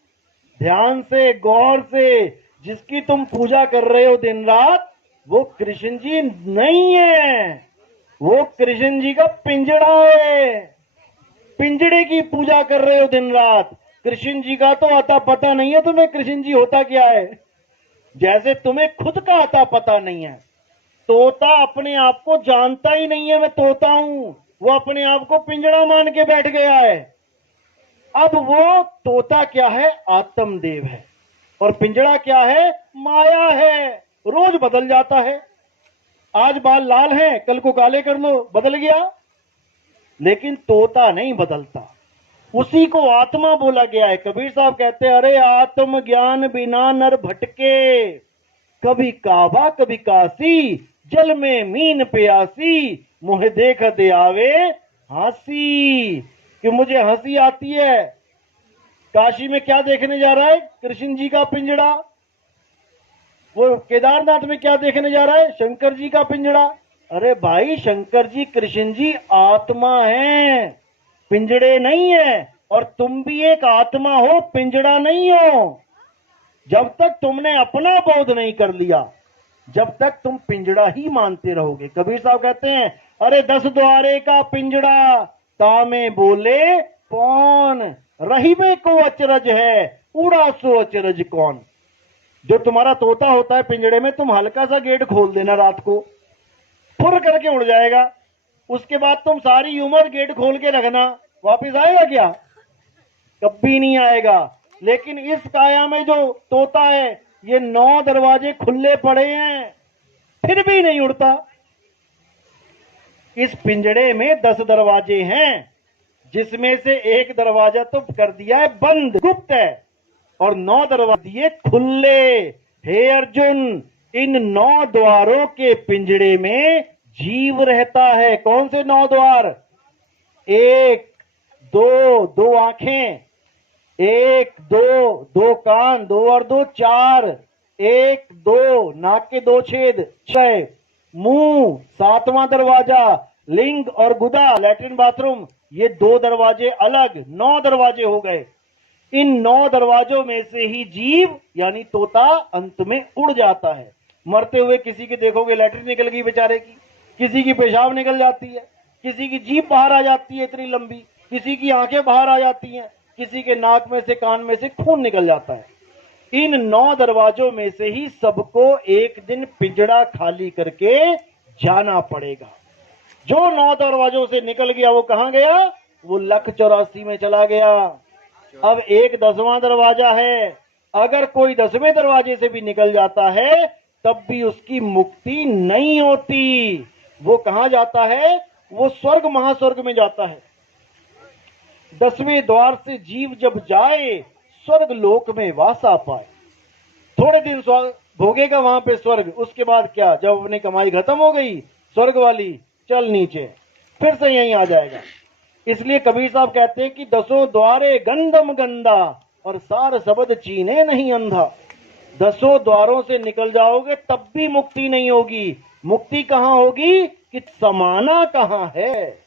ध्यान से, गौर से। जिसकी तुम पूजा कर रहे हो दिन रात, वो कृष्ण जी नहीं है, वो कृष्ण जी का पिंजड़ा है। पिंजड़े की पूजा कर रहे हो दिन रात। कृष्ण जी का तो आता पता नहीं है तुम्हें, कृष्ण जी होता क्या है। जैसे तुम्हें खुद का आता पता नहीं है। तोता अपने आप को जानता ही नहीं है मैं तोता हूं, वो अपने आप को पिंजड़ा मान के बैठ गया है। अब वो तोता क्या है? आत्मदेव है। और पिंजड़ा क्या है? माया है। रोज बदल जाता है। आज बाल लाल हैं, कल को काले कर लो, बदल गया। लेकिन तोता नहीं बदलता। उसी को आत्मा बोला गया है। कबीर साहब कहते हैं, अरे आत्म ज्ञान बिना नर भटके, कभी काबा कभी काशी, जल में मीन प्यासी, मुझे देख दे आवे हंसी। कि मुझे हंसी आती है। काशी में क्या देखने जा रहा है? कृष्ण जी का पिंजड़ा। वो केदारनाथ में क्या देखने जा रहा है? शंकर जी का पिंजड़ा। अरे भाई, शंकर जी, कृष्ण जी आत्मा है, पिंजड़े नहीं है। और तुम भी एक आत्मा हो, पिंजड़ा नहीं हो। जब तक तुमने अपना बोध नहीं कर लिया, जब तक तुम पिंजड़ा ही मानते रहोगे। कबीर साहब कहते हैं, अरे 10 द्वारे का पिंजड़ा, तामे बोले कौन, रही में को अचरज है, उड़ा सो अचरज कौन। जो तुम्हारा तोता होता है पिंजड़े में, तुम हल्का सा गेट खोल देना रात को, फुर करके उड़ जाएगा। उसके बाद तुम सारी उम्र गेट खोल के रखना, वापिस आएगा क्या? कभी नहीं आएगा। लेकिन इस काया में जो तोता है, ये 9 दरवाजे खुले पड़े हैं, फिर भी नहीं उड़ता। इस पिंजड़े में 10 दरवाजे हैं, जिसमें से एक दरवाजा तो कर दिया है बंद, गुप्त है, और 9 दरवाजे दिए खुले। हे अर्जुन, इन 9 द्वारों के पिंजड़े में जीव रहता है। कौन से 9 द्वार? 1 2 2 आंखें, 1 2 2 कान, 2 और 2 4, 1 2 नाक के 2 छेद, 6 मुंह, 7वां दरवाजा लिंग और गुदा, लैट्रिन बाथरूम, ये 2 दरवाजे अलग, 9 दरवाजे हो गए। इन 9 दरवाजों में से ही जीव यानी तोता अंत में उड़ जाता है। मरते हुए किसी के देखोगे लैट्रिन निकल गई बेचारे की, किसी की पेशाब निकल जाती है, किसी की जीभ बाहर आ जाती है इतनी लंबी, किसी की आंखें बाहर आ जाती हैं, किसी के नाक में से, कान में से खून निकल जाता है। इन 9 दरवाजों में से ही सबको एक दिन पिंजड़ा खाली करके जाना पड़ेगा। जो 9 दरवाजों से निकल गया वो कहां गया? वो 1,84 में चला गया। अब एक 10वां दरवाजा है। अगर कोई 10वें दरवाजे से भी निकल जाता है, तब भी उसकी मुक्ति नहीं होती। वो कहां जाता है? वो स्वर्ग महास्वर्ग में जाता है। 10वें द्वार से जीव जब जाए, स्वर्ग लोक में वासा पाए। थोड़े दिन भोगेगा वहां पे स्वर्ग, उसके बाद क्या? जब अपनी कमाई खत्म हो गई स्वर्ग वाली, चल नीचे, फिर से यहीं आ जाएगा। इसलिए कबीर साहब कहते हैं कि 10 द्वारे गंधम गंदा, और सार शब्द चीने नहीं अंधा। 10 द्वारों से निकल जाओगे तब भी मुक्ति नहीं होगी। मुक्ति कहां होगी? कि समाना कहां है।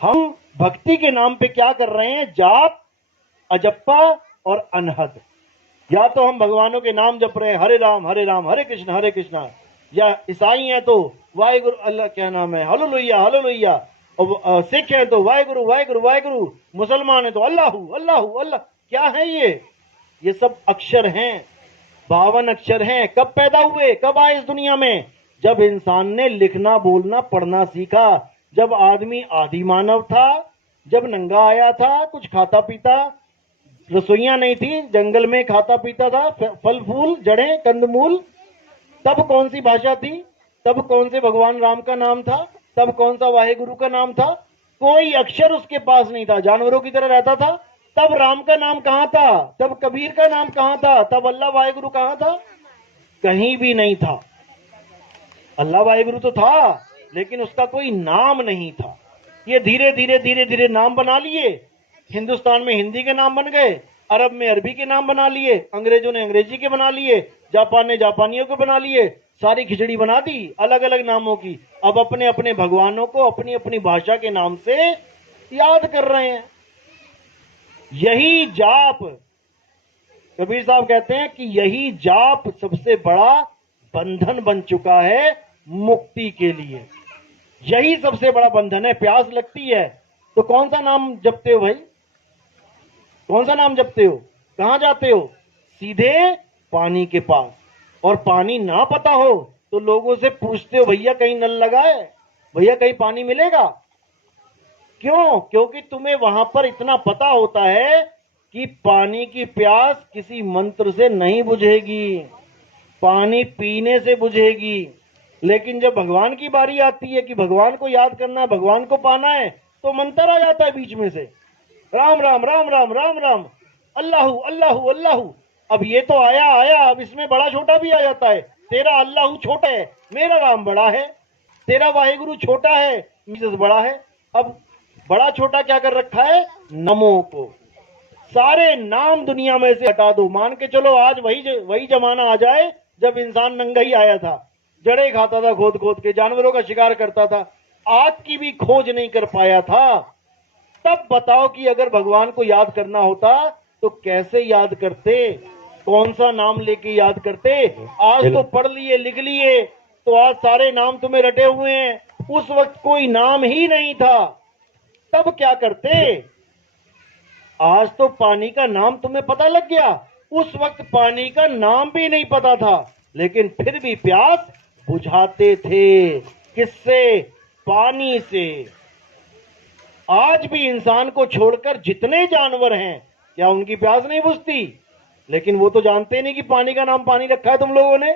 हम भक्ति के नाम पे क्या कर रहे हैं? जाप, अजप्पा और अनहद। या तो हम भगवानों के नाम जप रहे हैं, हरे राम हरे कृष्ण हरे कृष्णा, या ईसाई है तो वाहिगुरु, अल्लाह क्या नाम है, हालेलुया हालेलुया। और सिख है तो वाहेगुरु वाहेगुरु वाहेगुरु, मुसलमान है तो अल्लाहू अल्लाहू अल्लाह। क्या है ये सब अक्षर हैं, 52 अक्षर हैं। कब पैदा हुए, कब आए इस दुनिया में? जब इंसान ने लिखना बोलना पढ़ना सीखा, जब आदमी आदि मानव था, जब नंगा आया था, कुछ खाता पीता, रसोइयां नहीं थी, जंगल में खाता पीता था, फल फूल जड़ें कंदमूल। तब कौन सी भाषा थी? तब कौन से भगवान राम का नाम था? तब कौन सा वाहेगुरु का नाम था? कोई अक्षर उसके पास नहीं था, जानवरों की तरह रहता था। तब राम का नाम कहां था? तब कबीर का नाम कहां था? तब अल्लाह वाहेगुरु कहां था? कहीं भी नहीं था। अल्लाह वाहेगुरु तो था, लेकिन उसका कोई नाम नहीं था। ये धीरे धीरे धीरे धीरे नाम बना लिए। हिंदुस्तान में हिंदी के नाम बन गए, अरब में अरबी के नाम बना लिए, अंग्रेजों ने अंग्रेजी के बना लिए, जापान ने जापानियों के बना लिए, सारी खिचड़ी बना दी अलग अलग नामों की। अब अपने अपने भगवानों को अपनी अपनी भाषा के नाम से याद कर रहे हैं। यही जाप, कबीर साहब कहते हैं कि यही जाप सबसे बड़ा बंधन बन चुका है मुक्ति के लिए। यही सबसे बड़ा बंधन है। प्यास लगती है तो कौन सा नाम जपते हो भाई? कौन सा नाम जपते हो? कहां जाते हो? सीधे पानी के पास। और पानी ना पता हो तो लोगों से पूछते हो, भैया कहीं नल लगा है, भैया कहीं पानी मिलेगा? क्यों? क्योंकि तुम्हें वहां पर इतना पता होता है कि पानी की प्यास किसी मंत्र से नहीं बुझेगी, पानी पीने से बुझेगी। लेकिन जब भगवान की बारी आती है कि भगवान को याद करना है, भगवान को पाना है, तो मंत्र आ जाता है बीच में से, राम राम राम राम राम राम, अल्लाहू अल्लाहू अल्लाहू। अब ये तो आया आया, अब इसमें बड़ा छोटा भी आ जाता है। तेरा अल्लाहू छोटा है, मेरा राम बड़ा है। तेरा वाहेगुरु छोटा है, मिसेस बड़ा है। अब बड़ा छोटा क्या कर रखा है? नमो को। सारे नाम दुनिया में से हटा दो। मान के चलो आज वही जमाना आ जाए जब इंसान नंगा ही आया था, जड़े खाता था खोद खोद के, जानवरों का शिकार करता था, आग की भी खोज नहीं कर पाया था। तब बताओ कि अगर भगवान को याद करना होता तो कैसे याद करते? कौन सा नाम लेके याद करते? आज तो पढ़ लिए लिख लिए तो आज सारे नाम तुम्हें रटे हुए हैं। उस वक्त कोई नाम ही नहीं था, तब क्या करते? आज तो पानी का नाम तुम्हें पता लग गया, उस वक्त पानी का नाम भी नहीं पता था, लेकिन फिर भी प्यास बुझाते थे। किससे? पानी से। आज भी इंसान को छोड़कर जितने जानवर हैं, क्या उनकी प्यास नहीं बुझती? लेकिन वो तो जानते नहीं कि पानी का नाम पानी रखा है तुम लोगों ने।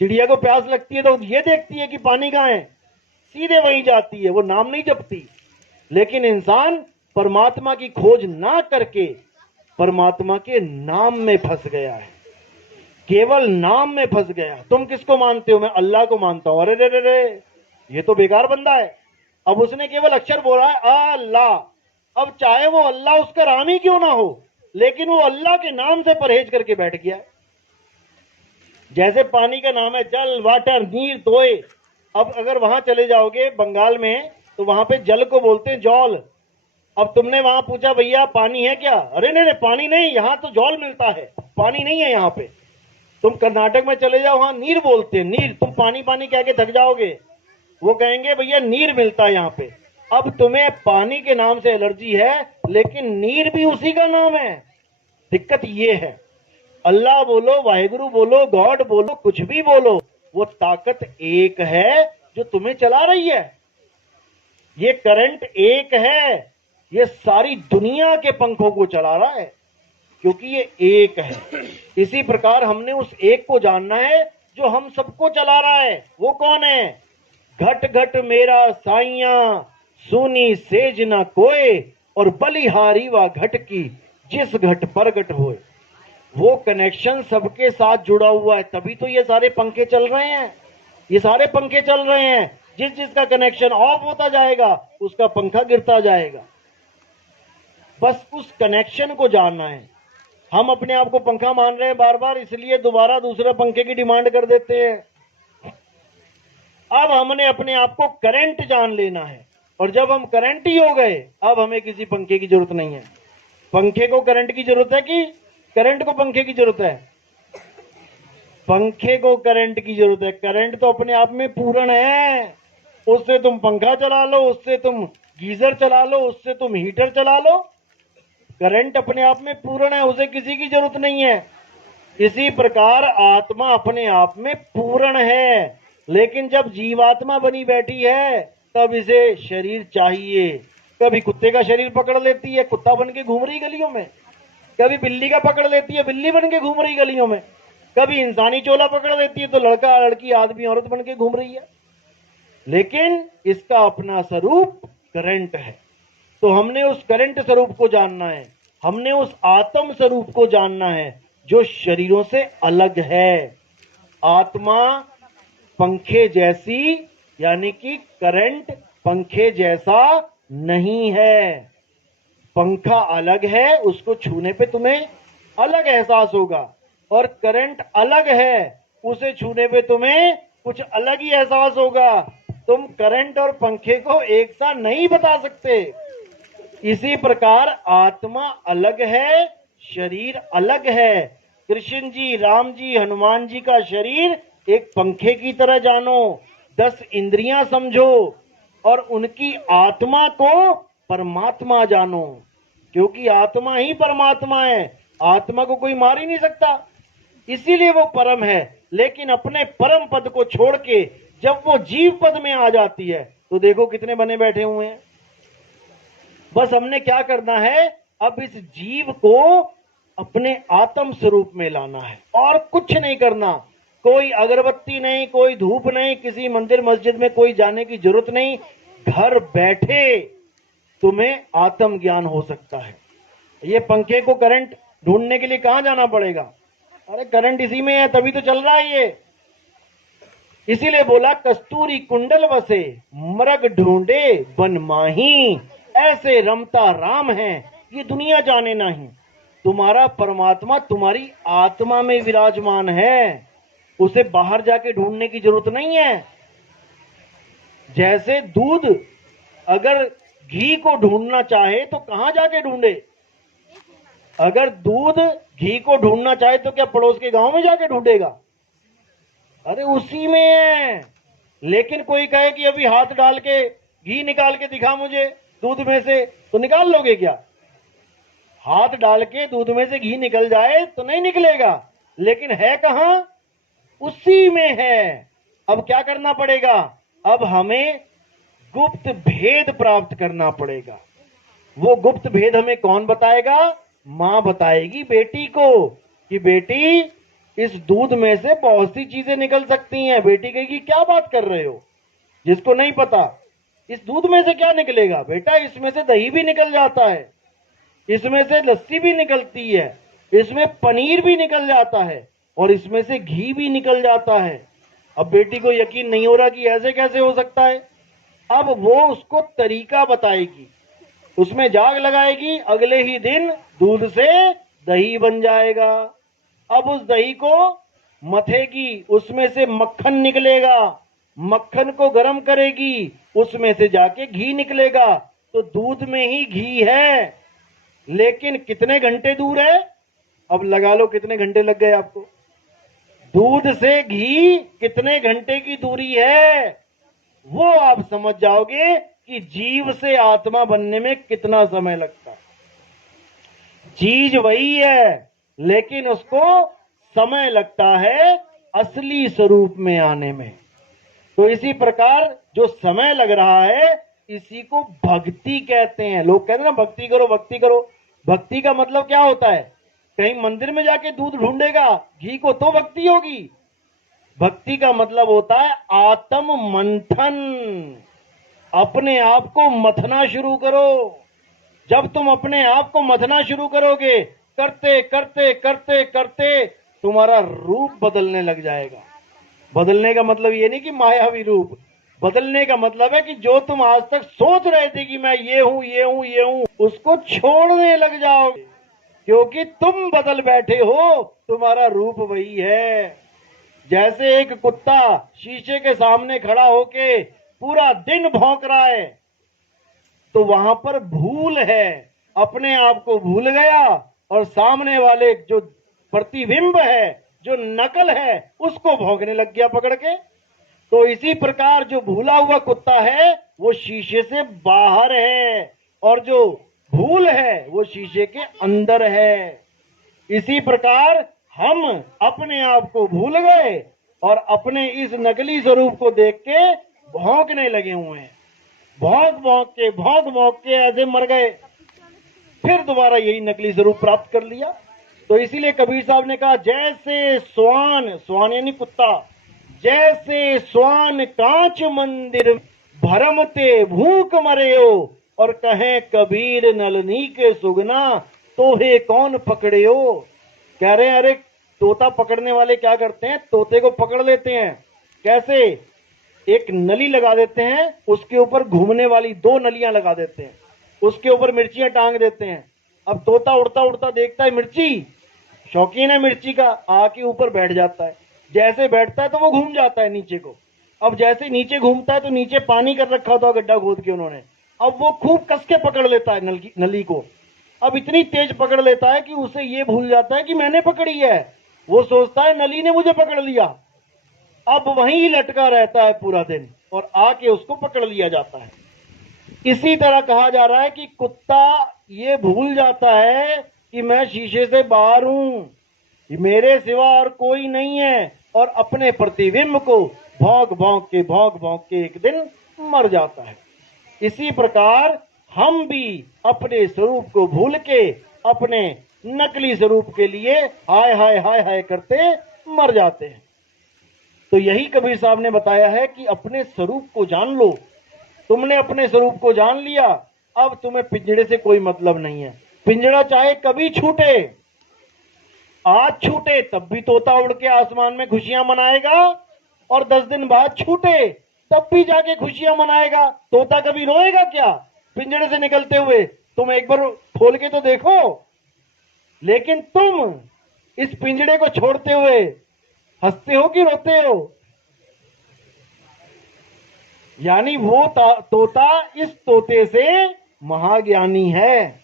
चिड़िया को प्यास लगती है तो ये देखती है कि पानी कहां है, सीधे वहीं जाती है, वो नाम नहीं जपती। लेकिन इंसान परमात्मा की खोज ना करके परमात्मा के नाम में फंस गया है, केवल नाम में फंस गया। तुम किसको मानते हो? मैं अल्लाह को मानता हूं। अरे रे रे रे, ये तो बेकार बंदा है। अब उसने केवल अक्षर बोला है अल्लाह। अब चाहे वो अल्लाह उसका राम ही क्यों ना हो, लेकिन वो अल्लाह के नाम से परहेज करके बैठ गया है। जैसे पानी का नाम है जल, वाटर, नीर, तोय। अब अगर वहां चले जाओगे बंगाल में तो वहां पे जल को बोलते हैं जौल। अब तुमने वहां पूछा भैया पानी है क्या? अरे नहीं पानी नहीं, यहाँ तो जौल मिलता है, पानी नहीं है यहाँ पे। तुम कर्नाटक में चले जाओ, वहां नीर बोलते हैं, नीर। तुम पानी पानी कह के थक जाओगे, वो कहेंगे भैया नीर मिलता है यहाँ पे। अब तुम्हें पानी के नाम से एलर्जी है, लेकिन नीर भी उसी का नाम है। दिक्कत ये है, अल्लाह बोलो, वाहेगुरु बोलो, गॉड बोलो, कुछ भी बोलो, वो ताकत एक है जो तुम्हें चला रही है। ये करंट एक है, ये सारी दुनिया के पंखों को चला रहा है, क्योंकि ये एक है। इसी प्रकार हमने उस एक को जानना है जो हम सबको चला रहा है। वो कौन है? घट घट मेरा साइया, सुनी सेज न कोय, और बलिहारी व घट की, जिस घट प्रगट होए। वो कनेक्शन सबके साथ जुड़ा हुआ है, तभी तो ये सारे पंखे चल रहे हैं। ये सारे पंखे चल रहे हैं। जिस जिसका कनेक्शन ऑफ होता जाएगा उसका पंखा गिरता जाएगा। बस उस कनेक्शन को जानना है। हम अपने आप को पंखा मान रहे हैं बार बार, इसलिए दोबारा दूसरे पंखे की डिमांड कर देते हैं। अब हमने अपने आप को करंट जान लेना है, और जब हम करंट ही हो गए, अब हमें किसी पंखे की जरूरत नहीं है। पंखे को करंट की जरूरत है कि करंट को पंखे की जरूरत है? पंखे को करंट की जरूरत है। करंट तो अपने आप में पूर्ण है, उससे तुम पंखा चला लो, उससे तुम गीजर चला लो, उससे तुम हीटर चला लो। करंट अपने आप में पूर्ण है, उसे किसी की जरूरत नहीं है। इसी प्रकार आत्मा अपने आप में पूर्ण है, लेकिन जब जीवात्मा बनी बैठी है तब इसे शरीर चाहिए। कभी कुत्ते का शरीर पकड़ लेती है, कुत्ता बन के घूम रही गलियों में। कभी बिल्ली का पकड़ लेती है, बिल्ली बन के घूम रही गलियों में। कभी इंसानी चोला पकड़ लेती है तो लड़का लड़की आदमी औरत बन के घूम रही है। लेकिन इसका अपना स्वरूप करंट है। तो हमने उस करंट स्वरूप को जानना है, हमने उस आत्म स्वरूप को जानना है जो शरीरों से अलग है। आत्मा पंखे जैसी, यानी कि करंट पंखे जैसा नहीं है। पंखा अलग है, उसको छूने पे तुम्हें अलग एहसास होगा, और करंट अलग है, उसे छूने पे तुम्हें कुछ अलग ही एहसास होगा। तुम करंट और पंखे को एक साथ नहीं बता सकते। इसी प्रकार आत्मा अलग है, शरीर अलग है। कृष्ण जी, राम जी, हनुमान जी का शरीर एक पंखे की तरह जानो, 10 इंद्रियां समझो, और उनकी आत्मा को परमात्मा जानो, क्योंकि आत्मा ही परमात्मा है। आत्मा को कोई मार ही नहीं सकता, इसीलिए वो परम है। लेकिन अपने परम पद को छोड़ के जब वो जीव पद में आ जाती है तो देखो कितने बने बैठे हुए हैं। बस हमने क्या करना है, अब इस जीव को अपने आत्म स्वरूप में लाना है, और कुछ नहीं करना। कोई अगरबत्ती नहीं, कोई धूप नहीं, किसी मंदिर मस्जिद में कोई जाने की जरूरत नहीं। घर बैठे तुम्हें आत्म ज्ञान हो सकता है। ये पंखे को करंट ढूंढने के लिए कहां जाना पड़ेगा? अरे करंट इसी में है, तभी तो चल रहा है ये। इसीलिए बोला कस्तूरी कुंडल बसे, मृग ढूंढे बन माही, ऐसे रमता राम है ये दुनिया जाने नहीं। तुम्हारा परमात्मा तुम्हारी आत्मा में विराजमान है, उसे बाहर जाके ढूंढने की जरूरत नहीं है। जैसे दूध अगर घी को ढूंढना चाहे तो कहां जाके ढूंढे? अगर दूध घी को ढूंढना चाहे तो क्या पड़ोस के गांव में जाके ढूंढेगा? अरे उसी में है। लेकिन कोई कहे कि अभी हाथ डाल के घी निकाल के दिखा मुझे दूध में से, तो निकाल लोगे क्या? हाथ डाल के दूध में से घी निकल जाए तो नहीं निकलेगा, लेकिन है कहां? उसी में है। अब क्या करना पड़ेगा? अब हमें गुप्त भेद प्राप्त करना पड़ेगा। वो गुप्त भेद हमें कौन बताएगा? मां बताएगी बेटी को कि बेटी इस दूध में से बहुत सी चीजें निकल सकती हैं। बेटी कहेगी क्या बात कर रहे हो? जिसको नहीं पता इस दूध में से क्या निकलेगा, बेटा इसमें से दही भी निकल जाता है, इसमें से लस्सी भी निकलती है, इसमें पनीर भी निकल जाता है, और इसमें से घी भी निकल जाता है। अब बेटी को यकीन नहीं हो रहा कि ऐसे कैसे हो सकता है। अब वो उसको तरीका बताएगी, उसमें जाग लगाएगी, अगले ही दिन दूध से दही बन जाएगा। अब उस दही को मथेगी, उसमें से मक्खन निकलेगा, मक्खन को गर्म करेगी, उसमें से जाके घी निकलेगा। तो दूध में ही घी है, लेकिन कितने घंटे दूर है? अब लगा लो कितने घंटे लग गए आपको। दूध से घी कितने घंटे की दूरी है, वो आप समझ जाओगे कि जीव से आत्मा बनने में कितना समय लगता है। चीज वही है, लेकिन उसको समय लगता है असली स्वरूप में आने में। तो इसी प्रकार जो समय लग रहा है इसी को भक्ति कहते हैं। लोग कहते हैं ना भक्ति करो भक्ति करो। भक्ति का मतलब क्या होता है? कहीं मंदिर में जाके दूध ढूंढेगा घी को तो भक्ति होगी। भक्ति का मतलब होता है आत्म मंथन। अपने आप को मथना शुरू करो। जब तुम अपने आप को मथना शुरू करोगे, करते करते करते करते तुम्हारा रूप बदलने लग जाएगा। बदलने का मतलब ये नहीं कि मायावी रूप, बदलने का मतलब है कि जो तुम आज तक सोच रहे थे कि मैं ये हूं ये हूं ये हूं, उसको छोड़ने लग जाओगे, क्योंकि तुम बदल बैठे हो, तुम्हारा रूप वही है। जैसे एक कुत्ता शीशे के सामने खड़ा होके पूरा दिन भौंक रहा है, तो वहां पर भूल है, अपने आप को भूल गया और सामने वाले जो प्रतिबिंब है, जो नकल है, उसको भौंकने लग गया पकड़ के। तो इसी प्रकार जो भूला हुआ कुत्ता है वो शीशे से बाहर है और जो भूल है वो शीशे के अंदर है। इसी प्रकार हम अपने आप को भूल गए और अपने इस नकली स्वरूप को देख के भौंकने लगे हुए हैं। भौंक भौंक के ऐसे मर गए, फिर दोबारा यही नकली स्वरूप प्राप्त कर लिया। तो इसीलिए कबीर साहब ने कहा, जैसे स्वान यानी कुत्ता, जैसे स्वान कांच मंदिर भरमते भूख मरे हो, और कहें कबीर नलनी के सुगना तोहे कौन पकड़े हो। कह रहे हैं अरे तोता पकड़ने वाले क्या करते हैं, तोते को पकड़ लेते हैं। कैसे? एक नली लगा देते हैं, उसके ऊपर घूमने वाली 2 नलियां लगा देते हैं, उसके ऊपर मिर्चियां टांग देते हैं। अब तोता उड़ता उड़ता देखता है मिर्ची, शौकीन है मिर्ची का, आके ऊपर बैठ जाता है। जैसे बैठता है तो वो घूम जाता है नीचे को। अब जैसे नीचे घूमता है तो नीचे पानी कर रखा था गड्ढा खोद के उन्होंने, अब वो खूब कस के पकड़ लेता है नली को। अब इतनी तेज पकड़ लेता है कि उसे ये भूल जाता है कि मैंने पकड़ी है, वो सोचता है नली ने मुझे पकड़ लिया। अब वहीं लटका रहता है पूरा दिन और आके उसको पकड़ लिया जाता है। इसी तरह कहा जा रहा है कि कुत्ता ये भूल जाता है कि मैं शीशे से बाहर हूं, मेरे सिवा और कोई नहीं है, और अपने प्रतिबिंब को भौंक भौंक के एक दिन मर जाता है। इसी प्रकार हम भी अपने स्वरूप को भूल के अपने नकली स्वरूप के लिए हाय हाय हाय हाय करते मर जाते हैं। तो यही कबीर साहब ने बताया है कि अपने स्वरूप को जान लो। तुमने अपने स्वरूप को जान लिया, अब तुम्हें पिंजड़े से कोई मतलब नहीं है। पिंजड़ा चाहे कभी छूटे, आज छूटे तब भी तोता उड़ के आसमान में खुशियां मनाएगा, और 10 दिन बाद छूटे तब भी जाके खुशियां मनाएगा। तोता कभी रोएगा क्या पिंजड़े से निकलते हुए? तुम एक बार खोल के तो देखो। लेकिन तुम इस पिंजड़े को छोड़ते हुए हंसते हो कि रोते हो? यानी वो तोता इस तोते से महाज्ञानी है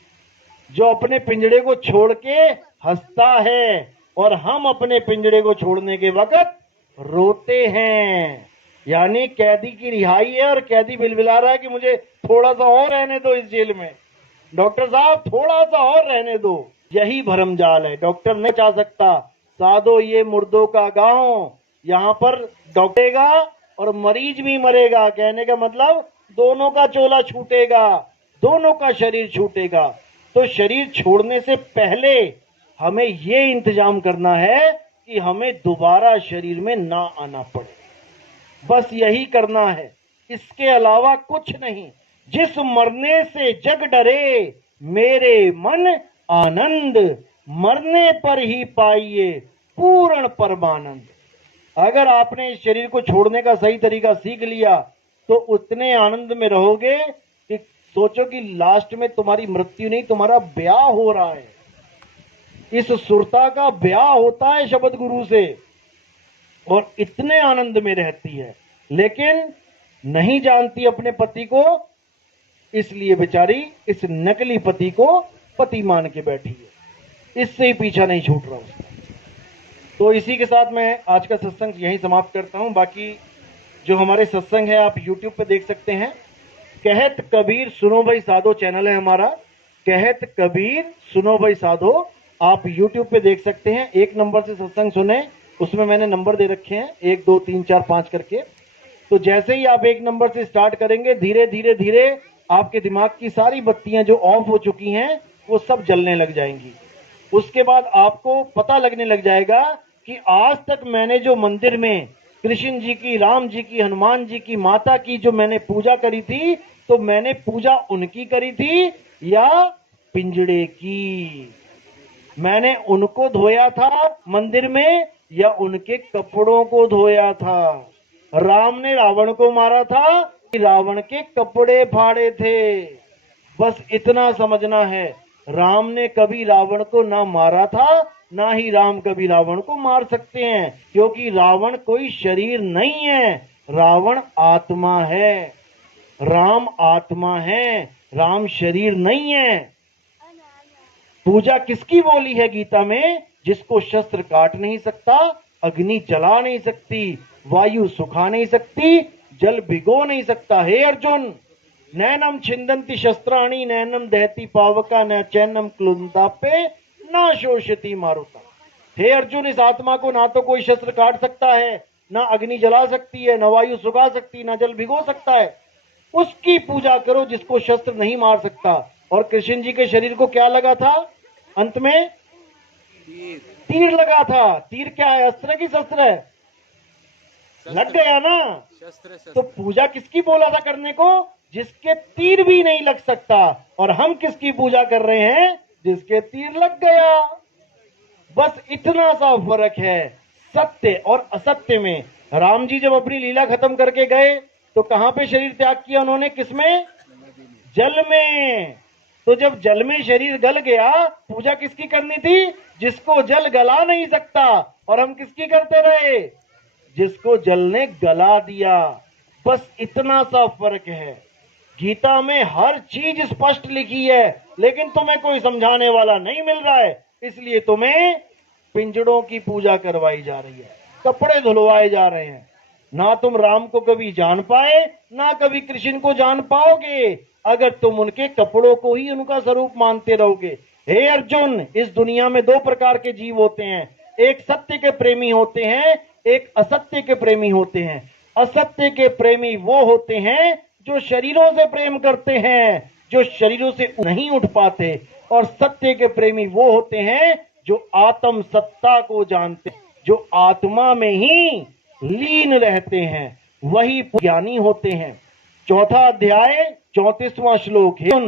जो अपने पिंजड़े को छोड़ के हंसता है, और हम अपने पिंजड़े को छोड़ने के वक्त रोते हैं। यानी कैदी की रिहाई है और कैदी बिलबिला रहा है कि मुझे थोड़ा सा और रहने दो इस जेल में, डॉक्टर साहब थोड़ा सा और रहने दो। यही भरमजाल है। डॉक्टर नहीं चाह सकता साधो ये मुर्दों का गांव, यहाँ पर डॉक्टरेगा और मरीज भी मरेगा। कहने का मतलब दोनों का चोला छूटेगा, दोनों का शरीर छूटेगा। तो शरीर छोड़ने से पहले हमें ये इंतजाम करना है कि हमें दोबारा शरीर में ना आना पड़े। बस यही करना है, इसके अलावा कुछ नहीं। जिस मरने से जग डरे मेरे मन आनंद, मरने पर ही पाइए पूर्ण परमानंद। अगर आपने इस शरीर को छोड़ने का सही तरीका सीख लिया तो उतने आनंद में रहोगे कि सोचो कि लास्ट में तुम्हारी मृत्यु नहीं, तुम्हारा ब्याह हो रहा है। इस सुरता का ब्याह होता है शब्द गुरु से, और इतने आनंद में रहती है, लेकिन नहीं जानती अपने पति को, इसलिए बेचारी इस नकली पति को पति मान के बैठी है, इससे ही पीछा नहीं छूट रहा उसका। तो इसी के साथ मैं आज का सत्संग यहीं समाप्त करता हूं। बाकी जो हमारे सत्संग है आप YouTube पे देख सकते हैं। कहत कबीर सुनो भाई साधो चैनल है हमारा, कहत कबीर सुनो भाई साधो, आप YouTube पे देख सकते हैं। 1 नंबर से सत्संग सुने, उसमें मैंने नंबर दे रखे हैं 1 2 3 4 5 करके। तो जैसे ही आप 1 नंबर से स्टार्ट करेंगे, धीरे धीरे धीरे आपके दिमाग की सारी बत्तियां जो ऑफ हो चुकी हैं वो सब जलने लग जाएंगी। उसके बाद आपको पता लगने लग जाएगा कि आज तक मैंने जो मंदिर में कृष्ण जी की, राम जी की, हनुमान जी की, माता की जो मैंने पूजा करी थी, तो मैंने पूजा उनकी करी थी या पिंजड़े की? मैंने उनको धोया था मंदिर में या उनके कपड़ों को धोया था? राम ने रावण को मारा था कि रावण के कपड़े फाड़े थे? बस इतना समझना है, राम ने कभी रावण को ना मारा था, ना ही राम कभी रावण को मार सकते हैं, क्योंकि रावण कोई शरीर नहीं है, रावण आत्मा है, राम आत्मा है, राम शरीर नहीं है। पूजा किसकी बोली है गीता में? जिसको शस्त्र काट नहीं सकता, अग्नि जला नहीं सकती, वायु सुखा नहीं सकती, जल भिगो नहीं सकता। हे अर्जुन, नैनम छिंदंती शस्त्राणि नैनम दहती पावका न चैनम क्लुंतापे न शोषती मारुता। हे अर्जुन, इस आत्मा को ना तो कोई शस्त्र काट सकता है, ना अग्नि जला सकती है, न वायु सुखा सकती, ना जल भिगो सकता है। उसकी पूजा करो जिसको शस्त्र नहीं मार सकता। और कृष्ण जी के शरीर को क्या लगा था? अंत में तीर लगा था। तीर क्या है? अस्त्र की शस्त्र है? लग गया ना। तो पूजा किसकी बोला था करने को? जिसके तीर भी नहीं लग सकता। और हम किसकी पूजा कर रहे हैं? जिसके तीर लग गया। बस इतना सा फर्क है सत्य और असत्य में। राम जी जब अपनी लीला खत्म करके गए तो कहां पे शरीर त्याग किया उन्होंने? किसमें? जल में। तो जब जल में शरीर गल गया, पूजा किसकी करनी थी? जिसको जल गला नहीं सकता। और हम किसकी करते रहे? जिसको जल ने गला दिया। बस इतना सा फर्क है। गीता में हर चीज स्पष्ट लिखी है, लेकिन तुम्हें कोई समझाने वाला नहीं मिल रहा है, इसलिए तुम्हें पिंजड़ों की पूजा करवाई जा रही है, कपड़े धुलवाए जा रहे हैं। ना तुम राम को कभी जान पाए, ना कभी कृष्ण को जान पाओगे, अगर तुम उनके कपड़ों को ही उनका स्वरूप मानते रहोगे। हे अर्जुन, इस दुनिया में दो प्रकार के जीव होते हैं। एक सत्य के प्रेमी होते हैं, एक असत्य के प्रेमी होते हैं। असत्य के प्रेमी वो होते हैं जो शरीरों से प्रेम करते हैं, जो शरीरों से नहीं उठ पाते। और सत्य के प्रेमी वो होते हैं जो आत्म सत्ता को जानते, जो आत्मा में ही लीन रहते हैं, वही ज्ञानी होते हैं। चौथा अध्याय 34वां श्लोक है।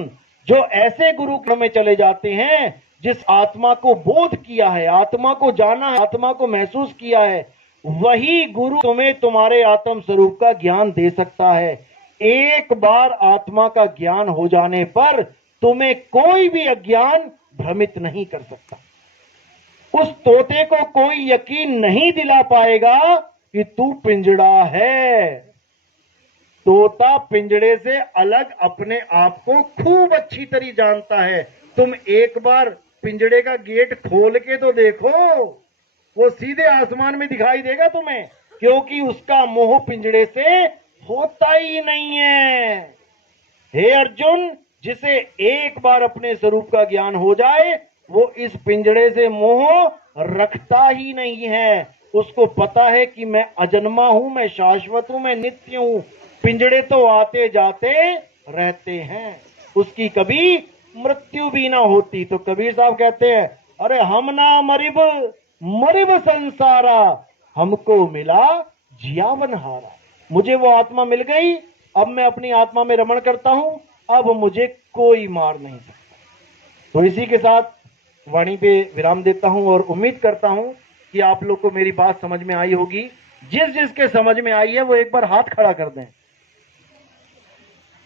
जो ऐसे गुरु में चले जाते हैं जिस आत्मा को बोध किया है, आत्मा को जाना है, आत्मा को महसूस किया है, वही गुरु तुम्हें तुम्हारे आत्म स्वरूप का ज्ञान दे सकता है। एक बार आत्मा का ज्ञान हो जाने पर तुम्हें कोई भी अज्ञान भ्रमित नहीं कर सकता। उस तोते को कोई यकीन नहीं दिला पाएगा कि तू पिंजड़ा है। तोता पिंजड़े से अलग अपने आप को खूब अच्छी तरह जानता है। तुम एक बार पिंजड़े का गेट खोल के तो देखो, वो सीधे आसमान में दिखाई देगा तुम्हें, क्योंकि उसका मोह पिंजड़े से होता ही नहीं है। हे अर्जुन, जिसे एक बार अपने स्वरूप का ज्ञान हो जाए, वो इस पिंजड़े से मोह रखता ही नहीं है। उसको पता है कि मैं अजन्मा हूं, मैं शाश्वत हूं, मैं नित्य हूं। पिंजड़े तो आते जाते रहते हैं, उसकी कभी मृत्यु भी ना होती। तो कबीर साहब कहते हैं, अरे हम ना मरिब मरिब संसारा, हमको मिला जियावन हारा। मुझे वो आत्मा मिल गई, अब मैं अपनी आत्मा में रमण करता हूं, अब मुझे कोई मार नहीं सकता। तो इसी के साथ वाणी पे विराम देता हूं और उम्मीद करता हूं कि आप लोग को मेरी बात समझ में आई होगी। जिस जिसके समझ में आई है वो एक बार हाथ खड़ा कर दें।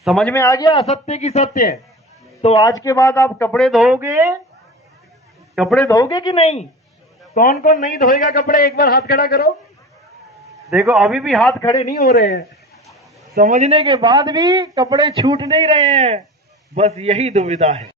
समझ में आ गया असत्य की सत्य? तो आज के बाद आप कपड़े धोगे? कपड़े धोगे कि नहीं? कौन कौन नहीं धोएगा कपड़े? एक बार हाथ खड़ा करो। देखो अभी भी हाथ खड़े नहीं हो रहे हैं। समझने के बाद भी कपड़े छूट नहीं रहे हैं। बस यही दुविधा है।